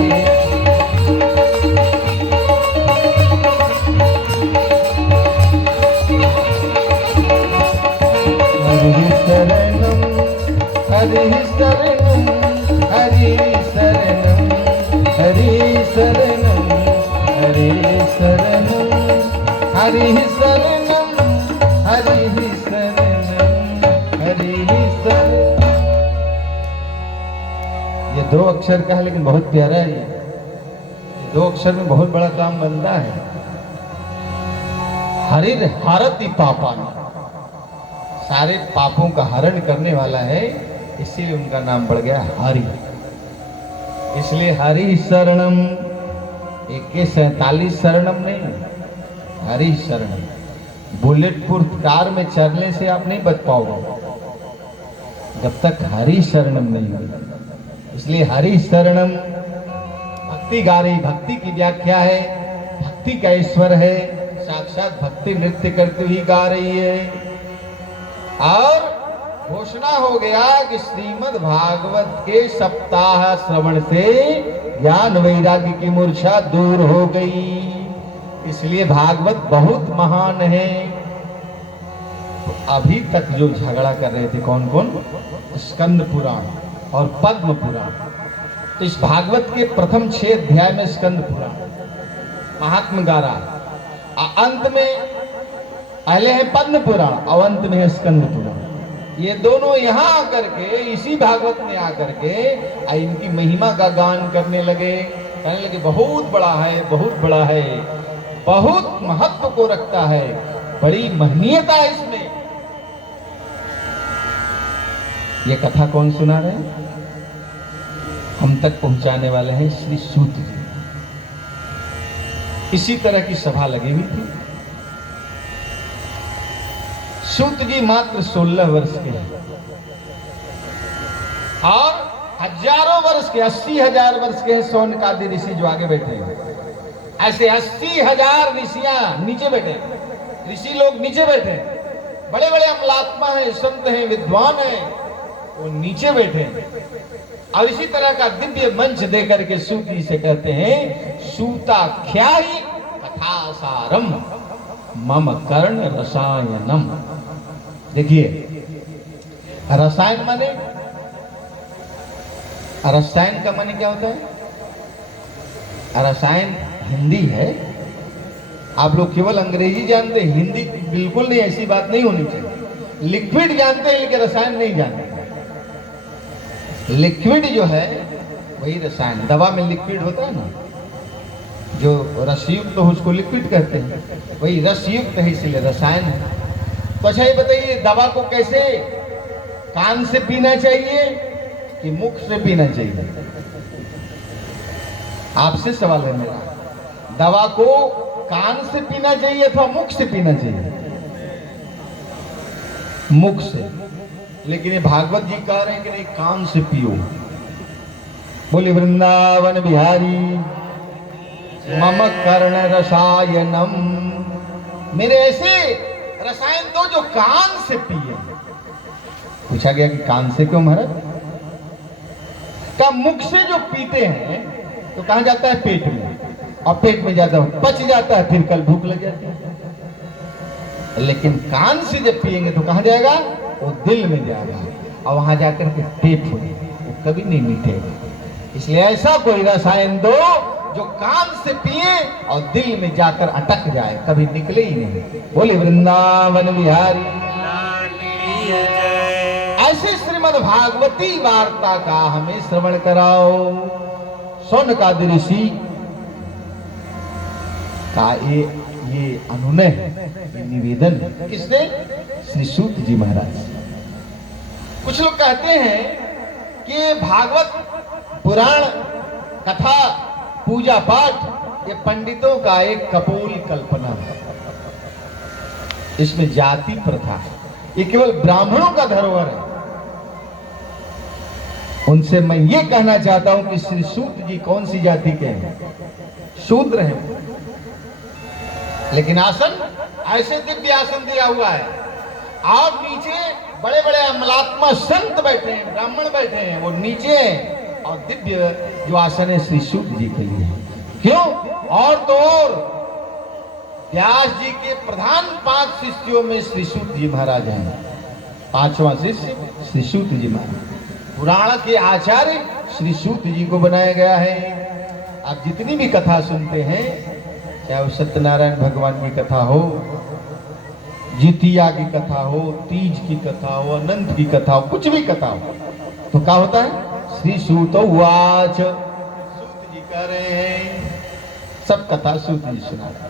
हरि शरणम, हरि शरणम, हरि शरणम, हरि शरणम, हरि शरणम, हरि शरणम, हरि शरणम, हरि शरणम। ये दो अक्षर का है लेकिन बहुत प्यारा है। दो अक्षर में बहुत बड़ा काम बनता है। हरिर हरति पापान, सारे पापों का हरण करने वाला है, इसीलिए उनका नाम बढ़ गया हरि। इसलिए हरि शरणम, 47 शरणम नहीं, हरि शरणम। बुलेट प्रूफ कार में चलने से आप नहीं बच पाओगे जब तक हरि शरणम नहीं हो। इसलिए हरि शरणम। भक्ति गा रही, भक्ति की व्याख्या है, भक्ति का ईश्वर है, साक्षात भक्ति नृत्य करते हुई गा रही है। और घोषणा हो गया कि श्रीमद् भागवत के सप्ताह श्रवण से ज्ञान वैराग्य की मूर्छा दूर हो गई। इसलिए भागवत बहुत महान है। अभी तक जो झगड़ा कर रहे थे कौन कौन, स्कंद पुराण और पद्म पुराण। तो इस भागवत के प्रथम 6 अध्याय में स्कंद पुराण महात्म गा रहा है, अंत में पहले है पद्म पुराण और अंत में है स्कंद पुराण। ये दोनों यहाँ आकर के, इसी भागवत में आकर के इनकी महिमा का गान करने लगे। कहने लगे बहुत बड़ा है, बहुत बड़ा है, बहुत महत्व को रखता है, बड़ी महनीयता है इसमें। ये कथा कौन सुना रहे हैं? हम तक पहुंचाने वाले हैं श्री सूत जी। इसी तरह की सभा लगी हुई थी। सूत जी मात्र 16 वर्ष के हैं और हजारों वर्ष के, 80,000 वर्ष के हैं शौनकादि ऋषि जो आगे बैठे हैं। ऐसे 80,000 ऋषियां नीचे बैठे, ऋषि लोग नीचे बैठे, बड़े बड़े अमलात्मा हैं, संत हैं, विद्वान हैं, वो नीचे बैठे। और इसी तरह का दिव्य मंच देकर के सूत जी से कहते हैं, सूताख्यायि कथासारम मम कर्ण रसायनम। देखिए, रसायन माने, रसायन का माने क्या होता है? रसायन हिंदी है। आप लोग केवल अंग्रेजी जानते हैं, हिंदी बिल्कुल नहीं, ऐसी बात नहीं होनी चाहिए। लिक्विड जानते हैं लेकिन रसायन नहीं जानते। लिक्विड जो है वही रसायन। दवा में लिक्विड होता है ना, जो रसयुक्त हो उसको लिक्विड कहते हैं, वही रसयुक्त है, इसलिए रसायन है। तो अच्छा ये बताइए, दवा को कैसे, कान से पीना चाहिए कि मुख से पीना चाहिए? आपसे सवाल है मेरा। दवा को कान से पीना चाहिए अथवा मुख से पीना चाहिए? मुख से। लेकिन ये भागवत जी कह रहे हैं कि नहीं, कान से पियो। बोले वृंदावन बिहारी मम कर्ण रसायनम। मेरे ऐसे रसायन दो जो कान से पिए। पूछा गया कि कान से क्यों महाराज? का मुख से जो पीते हैं तो कहां जाता है? पेट में, और पेट में जाता है, पच जाता है, फिर कल भूख लग जाती है। लेकिन कान से जब पिएंगे तो कहां जाएगा? वो दिल में जाएगा, और वहां जाकर के टेप हो जाएगा, वो कभी नहीं मिटेगा। इसलिए ऐसा कोई रसायन दो जो कान से पिए और दिल में जाकर अटक जाए, कभी निकले ही नहीं। बोले वृंदावन बिहारी। ऐसे श्रीमद् भागवती वार्ता का हमें श्रवण कराओ। शौनकादि ऋषि का ये अनुनय है, ये निवेदन है। किसने? श्री सूत जी महाराज। कुछ लोग कहते हैं कि भागवत पुराण कथा पूजा पाठ ये पंडितों का एक कपोल कल्पना है, इसमें जाति प्रथा है, ये केवल ब्राह्मणों का धरोहर है। उनसे मैं ये कहना चाहता हूं कि श्री सूत जी कौन सी जाति के हैं? शूद्र हैं। लेकिन आसन ऐसे दिव्य आसन दिया हुआ है, आप नीचे बड़े बड़े अमलात्मा संत बैठे हैं, ब्राह्मण बैठे हैं, वो नीचे हैं। और दिव्य जो आसन है श्री सूत जी के लिए। क्यों? और तो और व्यास जी के प्रधान 5 शिष्यों में श्री सूत जी महाराज हैं। 5वां शिष्य श्री सूत जी महाराज। पुराण के आचार्य श्री सूत जी को बनाया गया है। आप जितनी भी कथा सुनते हैं, चाहे वो सत्यनारायण भगवान की कथा हो, जितिया की कथा हो, तीज की कथा हो, अनंत की कथा हो, कुछ भी कथा हो, तो क्या होता है? श्री सूत उवाच। सूत जी कह रहे हैं सब कथा सूत जी सुना रहे,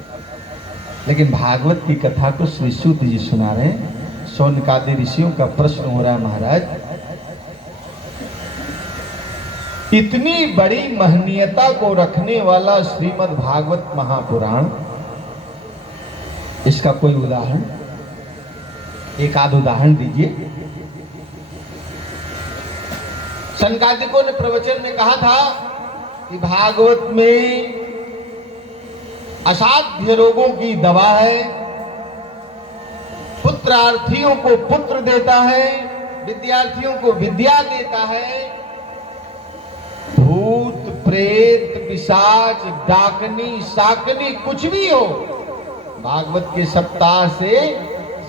लेकिन भागवत की कथा को श्री सूत जी सुना रहे हैं। शौनकादि ऋषियों का प्रश्न हो रहा है, महाराज इतनी बड़ी महनीयता को रखने वाला श्रीमद् भागवत महापुराण, इसका कोई उदाहरण, एक आध उदाहरण दीजिए। शौनकादिकों ने प्रवचन में कहा था कि भागवत में असाध्य रोगों की दवा है, पुत्रार्थियों को पुत्र देता है, विद्यार्थियों को विद्या देता है, भूत प्रेत पिशाच डाकनी शाकनी कुछ भी हो भागवत के सप्ताह से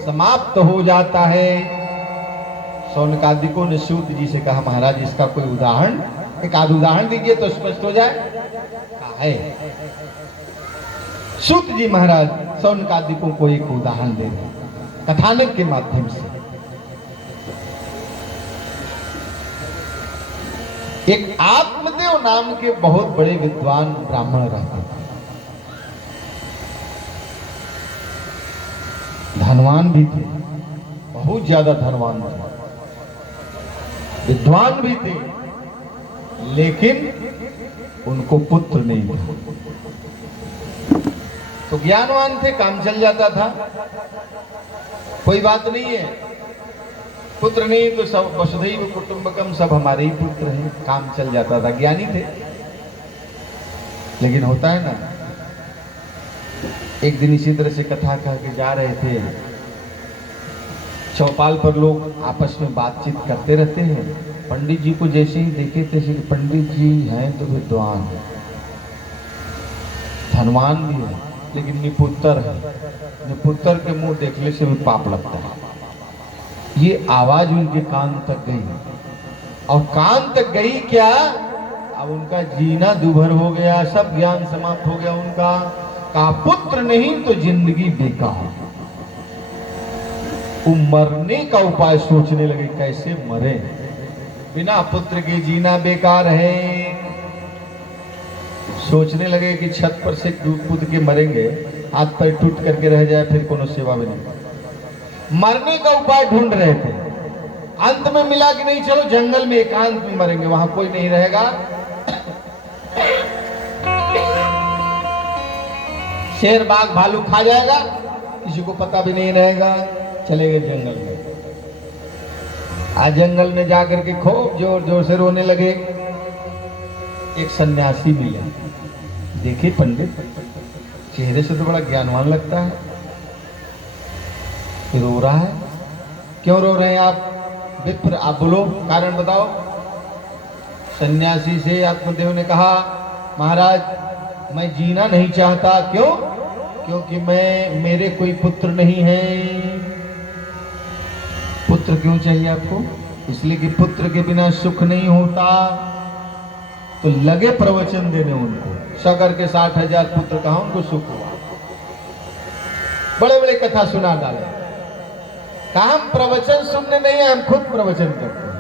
समाप्त हो जाता है। शौनकादिकों ने सूत जी से कहा, महाराज इसका कोई उदाहरण, एक आध उदाहरण दीजिए तो स्पष्ट हो जाए। है सूत जी महाराज शौनकादिकों को एक उदाहरण दे रहे कथानक के माध्यम से। एक आत्मदेव नाम के बहुत बड़े विद्वान ब्राह्मण रहते थे, धनवान भी थे, बहुत ज्यादा धनवान थे, विद्वान भी थे, लेकिन उनको पुत्र नहीं था। तो ज्ञानवान थे, काम चल जाता था, कोई बात नहीं है, पुत्र नहीं तो सब वसुधैव कुटुंबकम, सब हमारे ही पुत्र हैं, काम चल जाता था, ज्ञानी थे। लेकिन होता है ना, एक दिन इसी तरह से कथा कह के जा रहे थे, चौपाल पर लोग आपस में बातचीत करते रहते हैं। पंडित जी को जैसे ही देखे तैसे, पंडित जी हैं तो विद्वान, धनवान भी है, लेकिन निपुत्तर है, निपुत्तर के मुंह देखने से भी पाप लगता है। ये आवाज उनके कान तक गई, और कान तक गई क्या, अब उनका जीना दूभर हो गया, सब ज्ञान समाप्त हो गया उनका। कहा पुत्र नहीं तो जिंदगी बेकार। वो मरने का उपाय सोचने लगे, कैसे मरे, बिना पुत्र के जीना बेकार है। सोचने लगे कि छत पर से कूद के मरेंगे, हाथ पैर टूट करके रह जाए, फिर कोनो सेवा भी नहीं। मरने का उपाय ढूंढ रहे थे, अंत में मिला कि नहीं, चलो जंगल में एकांत में मरेंगे, वहां कोई नहीं रहेगा, शेर बाघ भालू खा जाएगा, किसी को पता भी नहीं रहेगा। चले गए जंगल में। आज जंगल में जाकर के खूब जोर जोर से रोने लगे। एक सन्यासी मिले, देखे पंडित चेहरे से तो बड़ा ज्ञानवान लगता है, रो रहा है, क्यों रो रहे हैं आप विप्र, आप बोलो कारण बताओ। सन्यासी से आत्मदेव ने कहा, महाराज मैं जीना नहीं चाहता। क्यों? क्योंकि मेरे कोई पुत्र नहीं है। पुत्र क्यों चाहिए आपको? इसलिए कि पुत्र के बिना सुख नहीं होता। तो लगे प्रवचन देने उनको, सगर के 60,000 पुत्र कहा उनको सुख हुआ, बड़े बड़े कथा सुना डाले। कहा हम प्रवचन सुनने नहीं है, हम खुद प्रवचन करते हैं।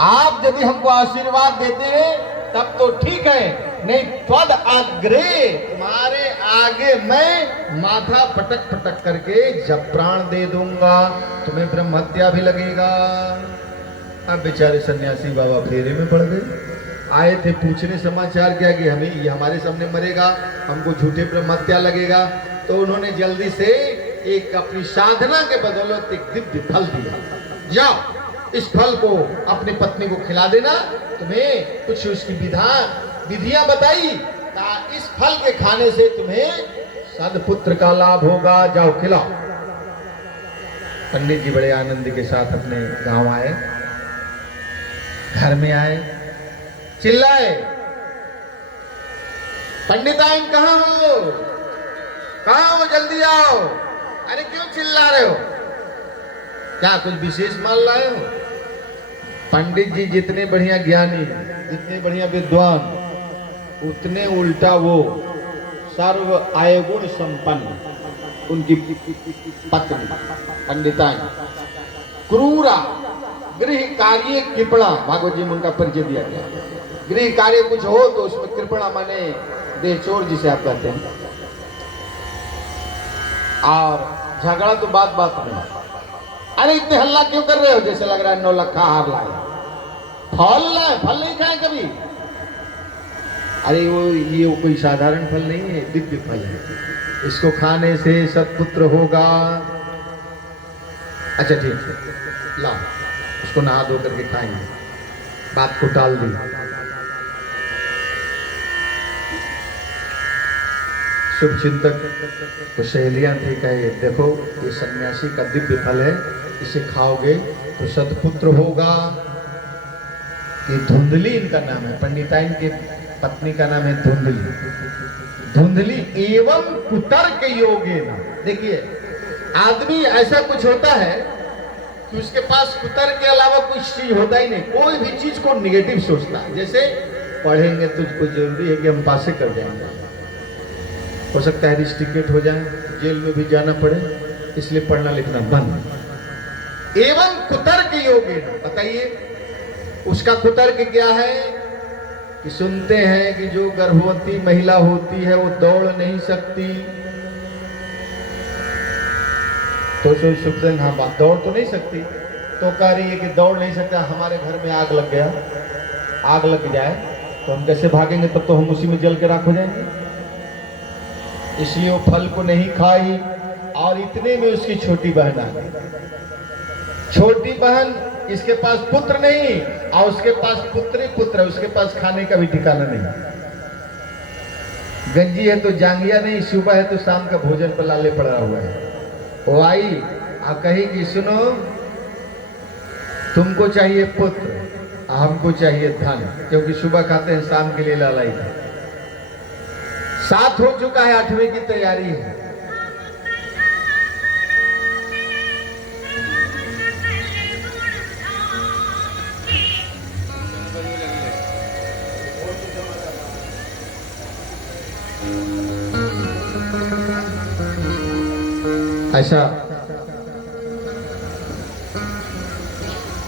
आप यदि हमको आशीर्वाद देते हैं तब तो ठीक है, नहीं त्वद आग्रे, तुम्हारे आगे मैं माथा पटक पटक करके जब प्राण दे दूंगा, तुम्हें ब्रह्म हत्या भी लगेगा। अब बेचारे सन्यासी बाबा फेरे में पड़ गए। आए थे पूछने समाचार क्या कि हमें ये हमारे सामने मरेगा, हमको झूठे ब्रह्म हत्या लगेगा। तो उन्होंने जल्दी से एक अपनी साधना के बदौलत एक दिव्य फल दिया, जाओ इस फल को अपनी पत्नी को खिला देना, तुम्हें कुछ उसकी विधियां बताई, इस फल के खाने से तुम्हें सदपुत्र का लाभ होगा, जाओ खिलाओ। पंडित जी बड़े आनंद के साथ अपने गांव आए, घर में आए, चिल्लाए, पंडिताइन कहाँ हो, कहाँ हो, जल्दी आओ। अरे क्यों चिल्ला रहे हो, क्या कुछ विशेष मान लाए हो? पंडित जी जितने बढ़िया ज्ञानी, जितने बढ़िया विद्वान, उतने उल्टा वो सर्व आयगुण संपन्न उनकी पत्नी पंडिताइन क्रूरा, गृह कार्य कृपणा, भागवत जी में उनका परिचय दिया गया। गृह कार्य कुछ हो तो उसमें कृपणा माने देह चोर जिसे आप कहते हैं। और झगड़ा तो बात बात में, अरे इतने हल्ला क्यों कर रहे हो, जैसे लग रहा है 9 लखा हार लाए, फल लाए, फल नहीं खाए कभी। अरे वो ये कोई साधारण फल नहीं है, दिव्य फल है, इसको खाने से सत्पुत्र होगा। अच्छा ठीक है, लाओ उसको नहा धो करके खाएंगे, बात को टाल दी। शुभ चिंतक तो सहेलियां थी, कहे देखो ये सन्यासी का दिव्य फल है, इसे खाओगे तो सत्पुत्र होगा। ये धुंधली इनका नाम है, पंडिताइन की पत्नी का नाम है धुंधली। धुंधली एवं कुतर्क योगेन। देखिए आदमी ऐसा कुछ होता है कि उसके पास कुतर्क के अलावा कुछ चीज होता ही नहीं, कोई भी चीज को निगेटिव सोचता है। जैसे पढ़ेंगे तो कुछ जरूरी है कि हम पासे कर जाएंगे, हो सकता है रिस्ट्रिकेट हो जाए, जेल में भी जाना पड़े, इसलिए पढ़ना लिखना बंद। एवं कुतर्क योगेन, बताइए उसका कुतर्क क्या है कि सुनते हैं कि जो गर्भवती महिला होती है वो दौड़ नहीं सकती, तो सोचते हैं हाँ बात दौड़ तो नहीं सकती, तो कह रही है कि दौड़ नहीं सकता, हमारे घर में आग लग गया, आग लग जाए तो हम कैसे भागेंगे, तब तो हम उसी में जल के राख हो जाएंगे। इसलिए वो फल को नहीं खाई। और इतने में उसकी छोटी बहन आ गई। छोटी बहन, इसके पास पुत्र नहीं और उसके पास पुत्र ही पुत्र है, उसके पास खाने का भी ठिकाना नहीं। गंजी है तो जांगिया नहीं, सुबह है तो शाम का भोजन पर लाले पड़ा हुआ है। वो आई और कही कि सुनो तुमको चाहिए पुत्र, हमको चाहिए धन, क्योंकि सुबह खाते हैं शाम के लिए लालाई था। 7 हो चुका है, 8वें की तैयारी है। ऐसा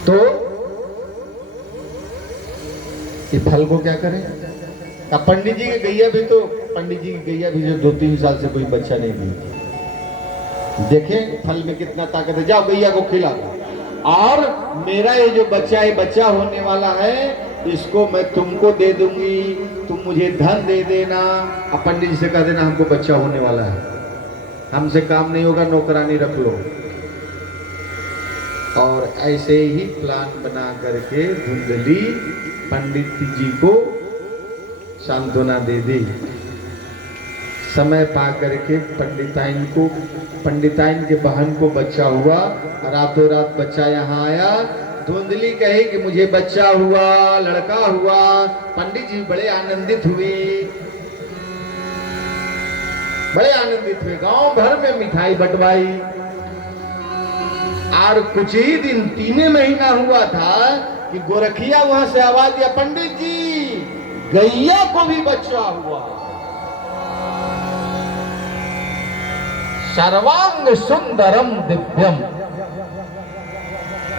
तो ये फल को क्या करें। अब पंडित जी की गैया भी तो, पंडित जी की गैया भी जो 2-3 साल से कोई बच्चा नहीं दी, देखें फल में कितना ताकत है, जाओ गैया को खिला दो। और मेरा ये जो बच्चा है, बच्चा होने वाला है, इसको मैं तुमको दे दूंगी, तुम मुझे धन दे देना। अब पंडित जी से कह देना हमको बच्चा होने वाला है, हमसे काम नहीं होगा, नौकरानी रख लो। और ऐसे ही प्लान बना करके धुंधली पंडित जी को सांत्वना दे दी। समय पा करके पंडिताइन के बहन को बच्चा हुआ, रातों रात बच्चा यहाँ आया। धुंधली कहे कि मुझे बच्चा हुआ, लड़का हुआ। पंडित जी बड़े आनंदित हुए, बड़े आनंदित हुए, गांव भर में मिठाई बंटवाई। और कुछ ही दिन, 3 महीना हुआ था कि गोरखिया वहां से आवाज दिया, पंडित जी गैया को भी बच्चा हुआ। सर्वांग सुंदरम दिव्यम।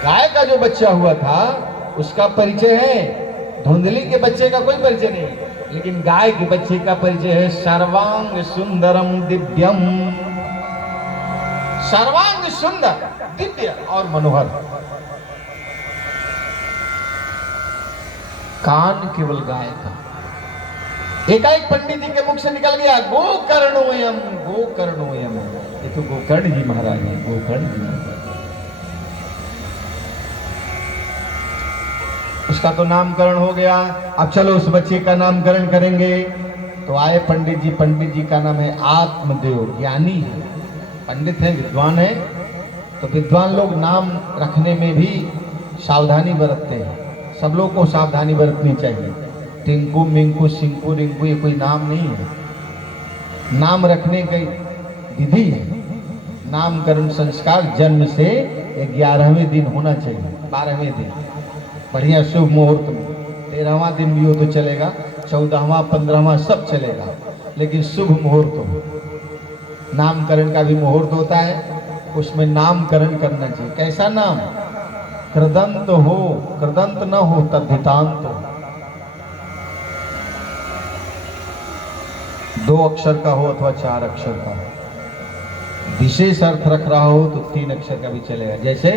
गाय का जो बच्चा हुआ था उसका परिचय है, धुंधली के बच्चे का कोई परिचय नहीं, लेकिन गाय के बच्चे का परिचय है सर्वांग सुंदरम दिव्यम। सर्वांग सुंदर, दिव्य और मनोहर। कान केवल गाय का। एकाएक पंडित जी के मुख से निकल गया, गोकर्णोयम गोकर्णोयम। ये तो गोकर्ण जी महाराज है, गोकर्ण जी। उसका तो नामकरण हो गया। अब चलो उस बच्चे का नामकरण करेंगे। तो आए पंडित जी का नाम है आत्मदेव, ज्ञानी है, पंडित है, विद्वान है। तो विद्वान लोग नाम रखने में भी सावधानी बरतते हैं, सब लोग को सावधानी बरतनी चाहिए। टिंकू मिंकू सिंकू रिंकू ये कोई नाम नहीं है, नाम रखने की विधि है। नामकरण संस्कार जन्म से 11वें दिन होना चाहिए, 12वें दिन बढ़िया शुभ मुहूर्त में। 13वां दिन भी हो तो चलेगा, 14वां 15वां सब चलेगा, लेकिन शुभ मुहूर्त हो। नामकरण का भी मुहूर्त होता है, उसमें नामकरण करना चाहिए। कैसा नाम? कृदंत हो, कृदंत न हो तद्धितांत हो। 2 अक्षर का हो अथवा 4 अक्षर का, विशेष अर्थ रख रहा हो तो 3 अक्षर का भी चलेगा। जैसे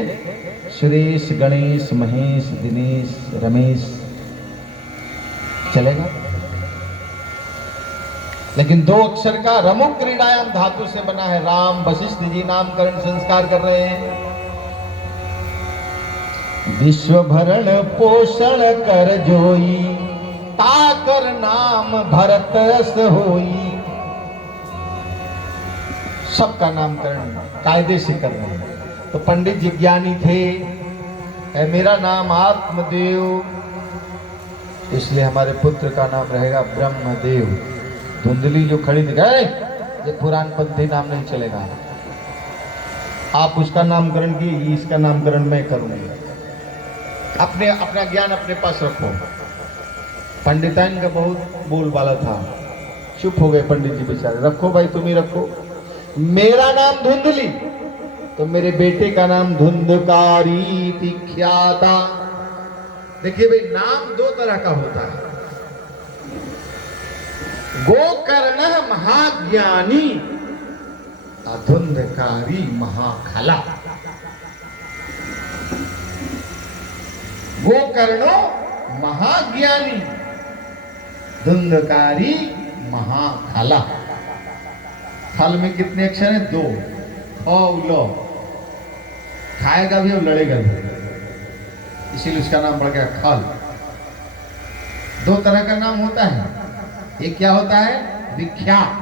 सुरेश, गणेश, महेश, दिनेश, रमेश चलेगा। लेकिन 2 अक्षर का रमु क्रीडायाम धातु से बना है। राम वशिष्ठ जी नामकरण संस्कार कर रहे हैं। विश्व भरण पोषण कर जोई, ताकर नाम भरत अस होई। सबका नामकरण कायदे से कर रहे हैं। तो पंडित जी ज्ञानी थे, मेरा नाम आत्मदेव, इसलिए हमारे पुत्र का नाम रहेगा ब्रह्मदेव। धुंधली जो खड़ी थी, गए ये पुराण पंथी नाम नहीं चलेगा, आप उसका नामकरण कीजिए, इसका नामकरण मैं करूंगी। अपना ज्ञान अपने पास रखो। पंडिताइन का बहुत बोल वाला था, चुप हो गए पंडित जी बेचारे। रखो भाई, तुम ही रखो। मेरा नाम धुंधली तो मेरे बेटे का नाम धुंधकारी विख्याता। देखिए भाई, नाम 2 तरह का होता है। गोकर्ण महाज्ञानी, धुंधकारी महाखला। गोकर्णो महाज्ञानी, धुंधकारी महाखला। खल में कितने अक्षर हैं? 2। लो खाएगा भी और लड़ेगा भी, इसीलिए उसका नाम पड़ गया खल। 2 तरह का नाम होता है। एक क्या होता है? विख्यात।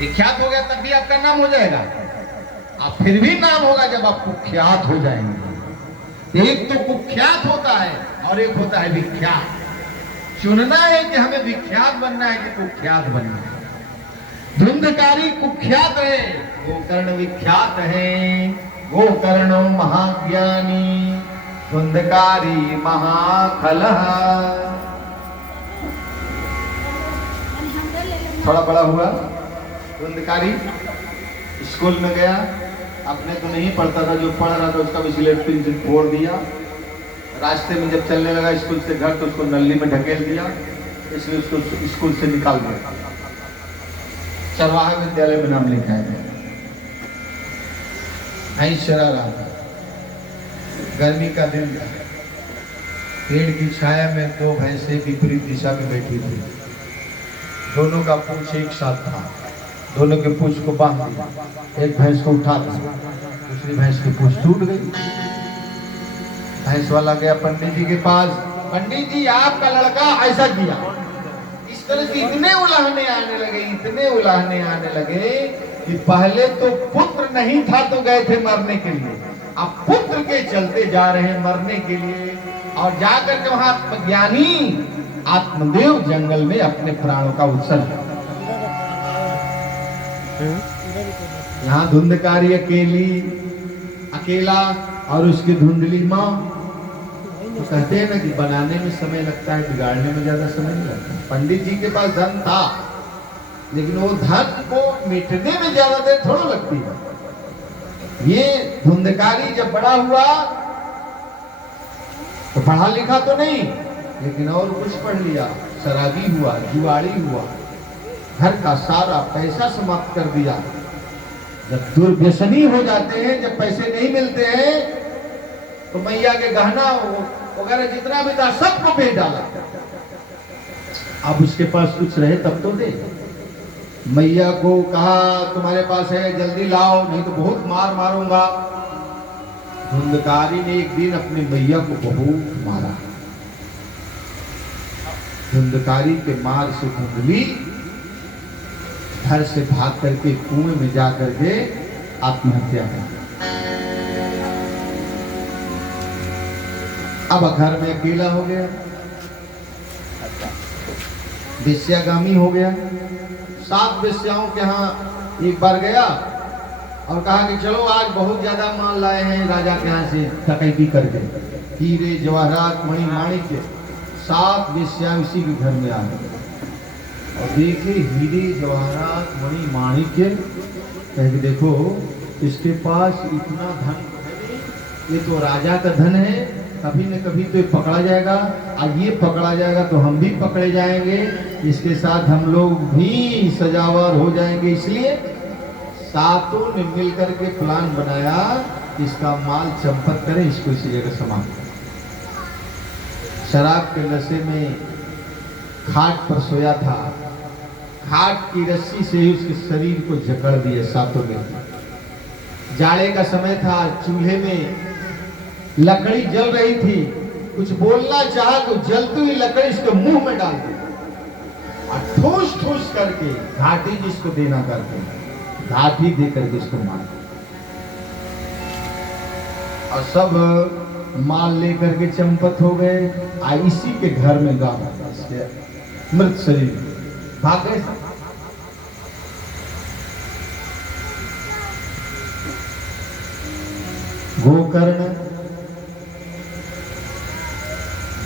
विख्यात हो गया तब भी आपका नाम हो जाएगा, आप फिर भी नाम होगा जब आप कुख्यात हो जाएंगे। एक तो कुख्यात होता है और एक होता है विख्यात। चुनना है कि हमें विख्यात बनना है कि कुख्यात बनना है। धुंधकारी कुख्यात है, गोकर्ण विख्यात है। गोकर्ण महाज्ञानी, धुंधकारी महाखलः। थोड़ा बड़ा हुआ धुंधकारी, स्कूल में गया, अपने तो नहीं पढ़ता था, जो पढ़ रहा था उसका भी सिलेट पेंसिल फोड़ दिया। रास्ते में जब चलने लगा स्कूल से घर तो उसको नली में ढकेल दिया, इसलिए उसको स्कूल से निकाल दिया। चरवाहा विद्यालय में नाम लिखा है। भैंस चरा रहा था, गर्मी का दिन था, पेड़ की छाया में 2 भैंसें विपरीत दिशा में बैठी थी। दोनों का पूंछ एक साथ था, दोनों के पूंछ को बांध दिया। एक भैंस को उठा दिया, दूसरी भैंस की पूंछ टूट गई। भैंस वाला गया पंडित जी के पास, पंडित जी आपका लड़का ऐसा किया। इस तरह से इतने उलाहने आने लगे, इतने उलाहने आने लगे कि पहले तो पुत्र नहीं था तो गए थे मरने के लिए, अब पुत्र के चलते जा रहे हैं मरने के लिए। और जाकर के वहां ज्ञानी आत्मदेव जंगल में अपने प्राणों का उत्सर्ग। यहाँ धुंधकारी अकेला और उसकी धुंधली माँ। तो कहते हैं ना कि बनाने में समय लगता है, बिगाड़ने में ज्यादा समय नहीं लगता। पंडित जी के पास धन था, लेकिन वो धन को मिटने में ज्यादा देर थोड़ा लगती है। ये धुंधकारी जब बड़ा हुआ तो पढ़ा लिखा तो नहीं, लेकिन और कुछ पढ़ लिया, शराबी हुआ, जुआड़ी हुआ, घर का सारा पैसा समाप्त कर दिया। जब दुर्व्यसनी हो जाते हैं, जब पैसे नहीं मिलते हैं, तो मैया के गहना वगैरह जितना भी था सबको बेच डाला। अब उसके पास कुछ रहे तब तो दे। मैया को कहा तुम्हारे पास है जल्दी लाओ, नहीं तो बहुत मार मारूंगा। धुंधकारी ने एक दिन अपनी मैया को बहुत मारा। धुंधकारी के मार से धुंधली घर से भाग करके कुएं में जा करके आत्महत्या कर। अब घर में अकेला हो गया, वेश्यागामी हो गया। 7 वेश्याओं के यहाँ एक बार गया और कहा कि चलो आज बहुत ज्यादा माल लाए हैं राजा के यहाँ से डकैती करके, हीरे जवाहरात मणि माणिक्य। 7 वेश्या उसी के घर में आ गए और देखे हीरे जवाहरात मणि माणिक्य। कहे देखो इसके पास इतना धन, ये तो राजा का धन है, कभी न कभी तो ये पकड़ा जाएगा, और ये पकड़ा जाएगा तो हम भी पकड़े जाएंगे। इसके साथ हम लोग भी सजावर हो जाएंगे, इसलिए सातों ने मिलकर के प्लान बनाया इसका माल चंपत करें, इसको इसी जगह समा। शराब के नशे में खाट पर सोया था, खाट की रस्सी से ही उसके शरीर को जकड़ दिए सातों ने। जाड़े का समय था, चूल्हे में लकड़ी जल रही थी, कुछ बोलना चाहा तो जलती हुई लकड़ी इसके मुंह में डाल दी और ठूस ठूस करके घाटी जिसको देना करते घाटी दे करके इसको मार, और सब माल लेकर के चंपत हो गए। इसी के घर में गाँव इसके मृत शरीर भाग गए। गोकर्ण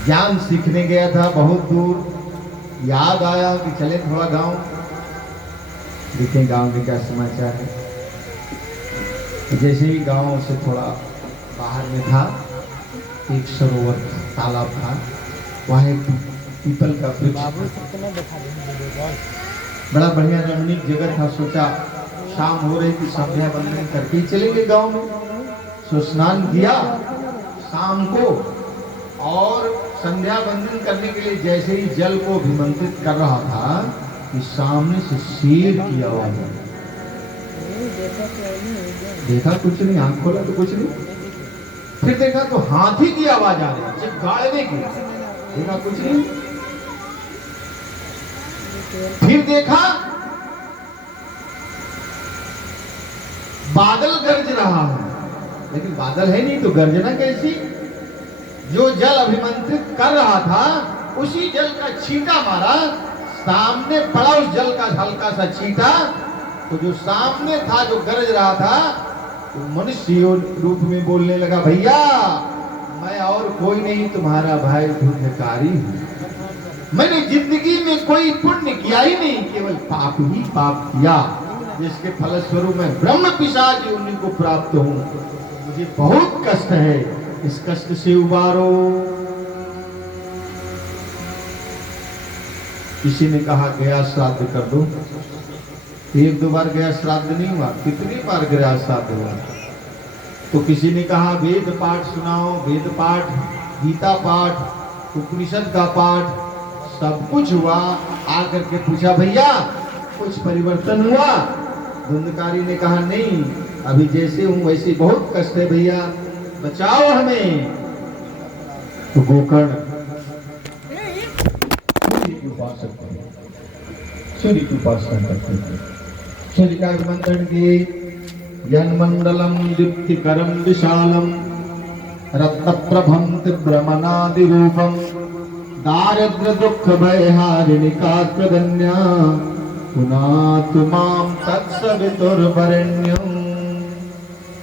ज्ञान सीखने गया था बहुत दूर, याद आया कि चले थोड़ा गांव देखें गांव में क्या समाचार है। जैसे ही गांव से थोड़ा बाहर में था, एक सरोवर था, तालाब था, वहाँ एक पीपल का वृक्ष, बड़ा बढ़िया रमणीक जगह था। सोचा शाम हो रही थी, संध्या बंदन करके चलेंगे गांव में। सो स्नान किया शाम को, और संध्या बंदन करने के लिए जैसे ही जल को अभिमंत्रित कर रहा था कि सामने से शेर की आवाज आई। देखा कुछ नहीं, आंख खोला तो कुछ नहीं, फिर देखा तो हाथी की आवाज आ रही है गाड़ने की, देखा कुछ नहीं, फिर देखा बादल गरज रहा है, लेकिन बादल है नहीं तो गर्जना कैसी। जो जल अभिमंत्रित कर रहा था उसी जल का छींटा मारा, सामने पड़ा उस जल का हल्का सा छींटा, तो जो सामने था जो गरज रहा था तो मनुष्य रूप में बोलने लगा, भैया मैं और कोई नहीं तुम्हारा भाई धुंधकारी हूं। मैंने जिंदगी में कोई पुण्य किया ही नहीं, केवल पाप ही पाप किया, जिसके फलस्वरूप मैं ब्रह्म पिशाच योनि को प्राप्त हूं। मुझे बहुत कष्ट है, इस कष्ट से उबारो। किसी ने कहा गया श्राद्ध कर दो, एक दो बार गया श्राद्ध नहीं हुआ, कितनी बार गया श्राद्ध हुआ। तो किसी ने कहा वेद पाठ सुनाओ, वेद पाठ, गीता पाठ, उपनिषद का पाठ, सब कुछ हुआ। आकर के पूछा भैया कुछ परिवर्तन हुआ? धुंधकारी ने कहा नहीं, अभी जैसे हूं वैसे बहुत कष्ट है भैया, बचाओ हमें। तो गोकर्ण सूर्य की उपासना करते हैं, सूर्य का मंत्रण किए। यन्मंडलम दीप्तिकरम विशालम रत्नप्रभं तीव्रमनादि रूपम दारिद्र्य दुख भयहारिणिकात्रगण्या पुनातु मां तत्सवितुर्वरेण्यम्।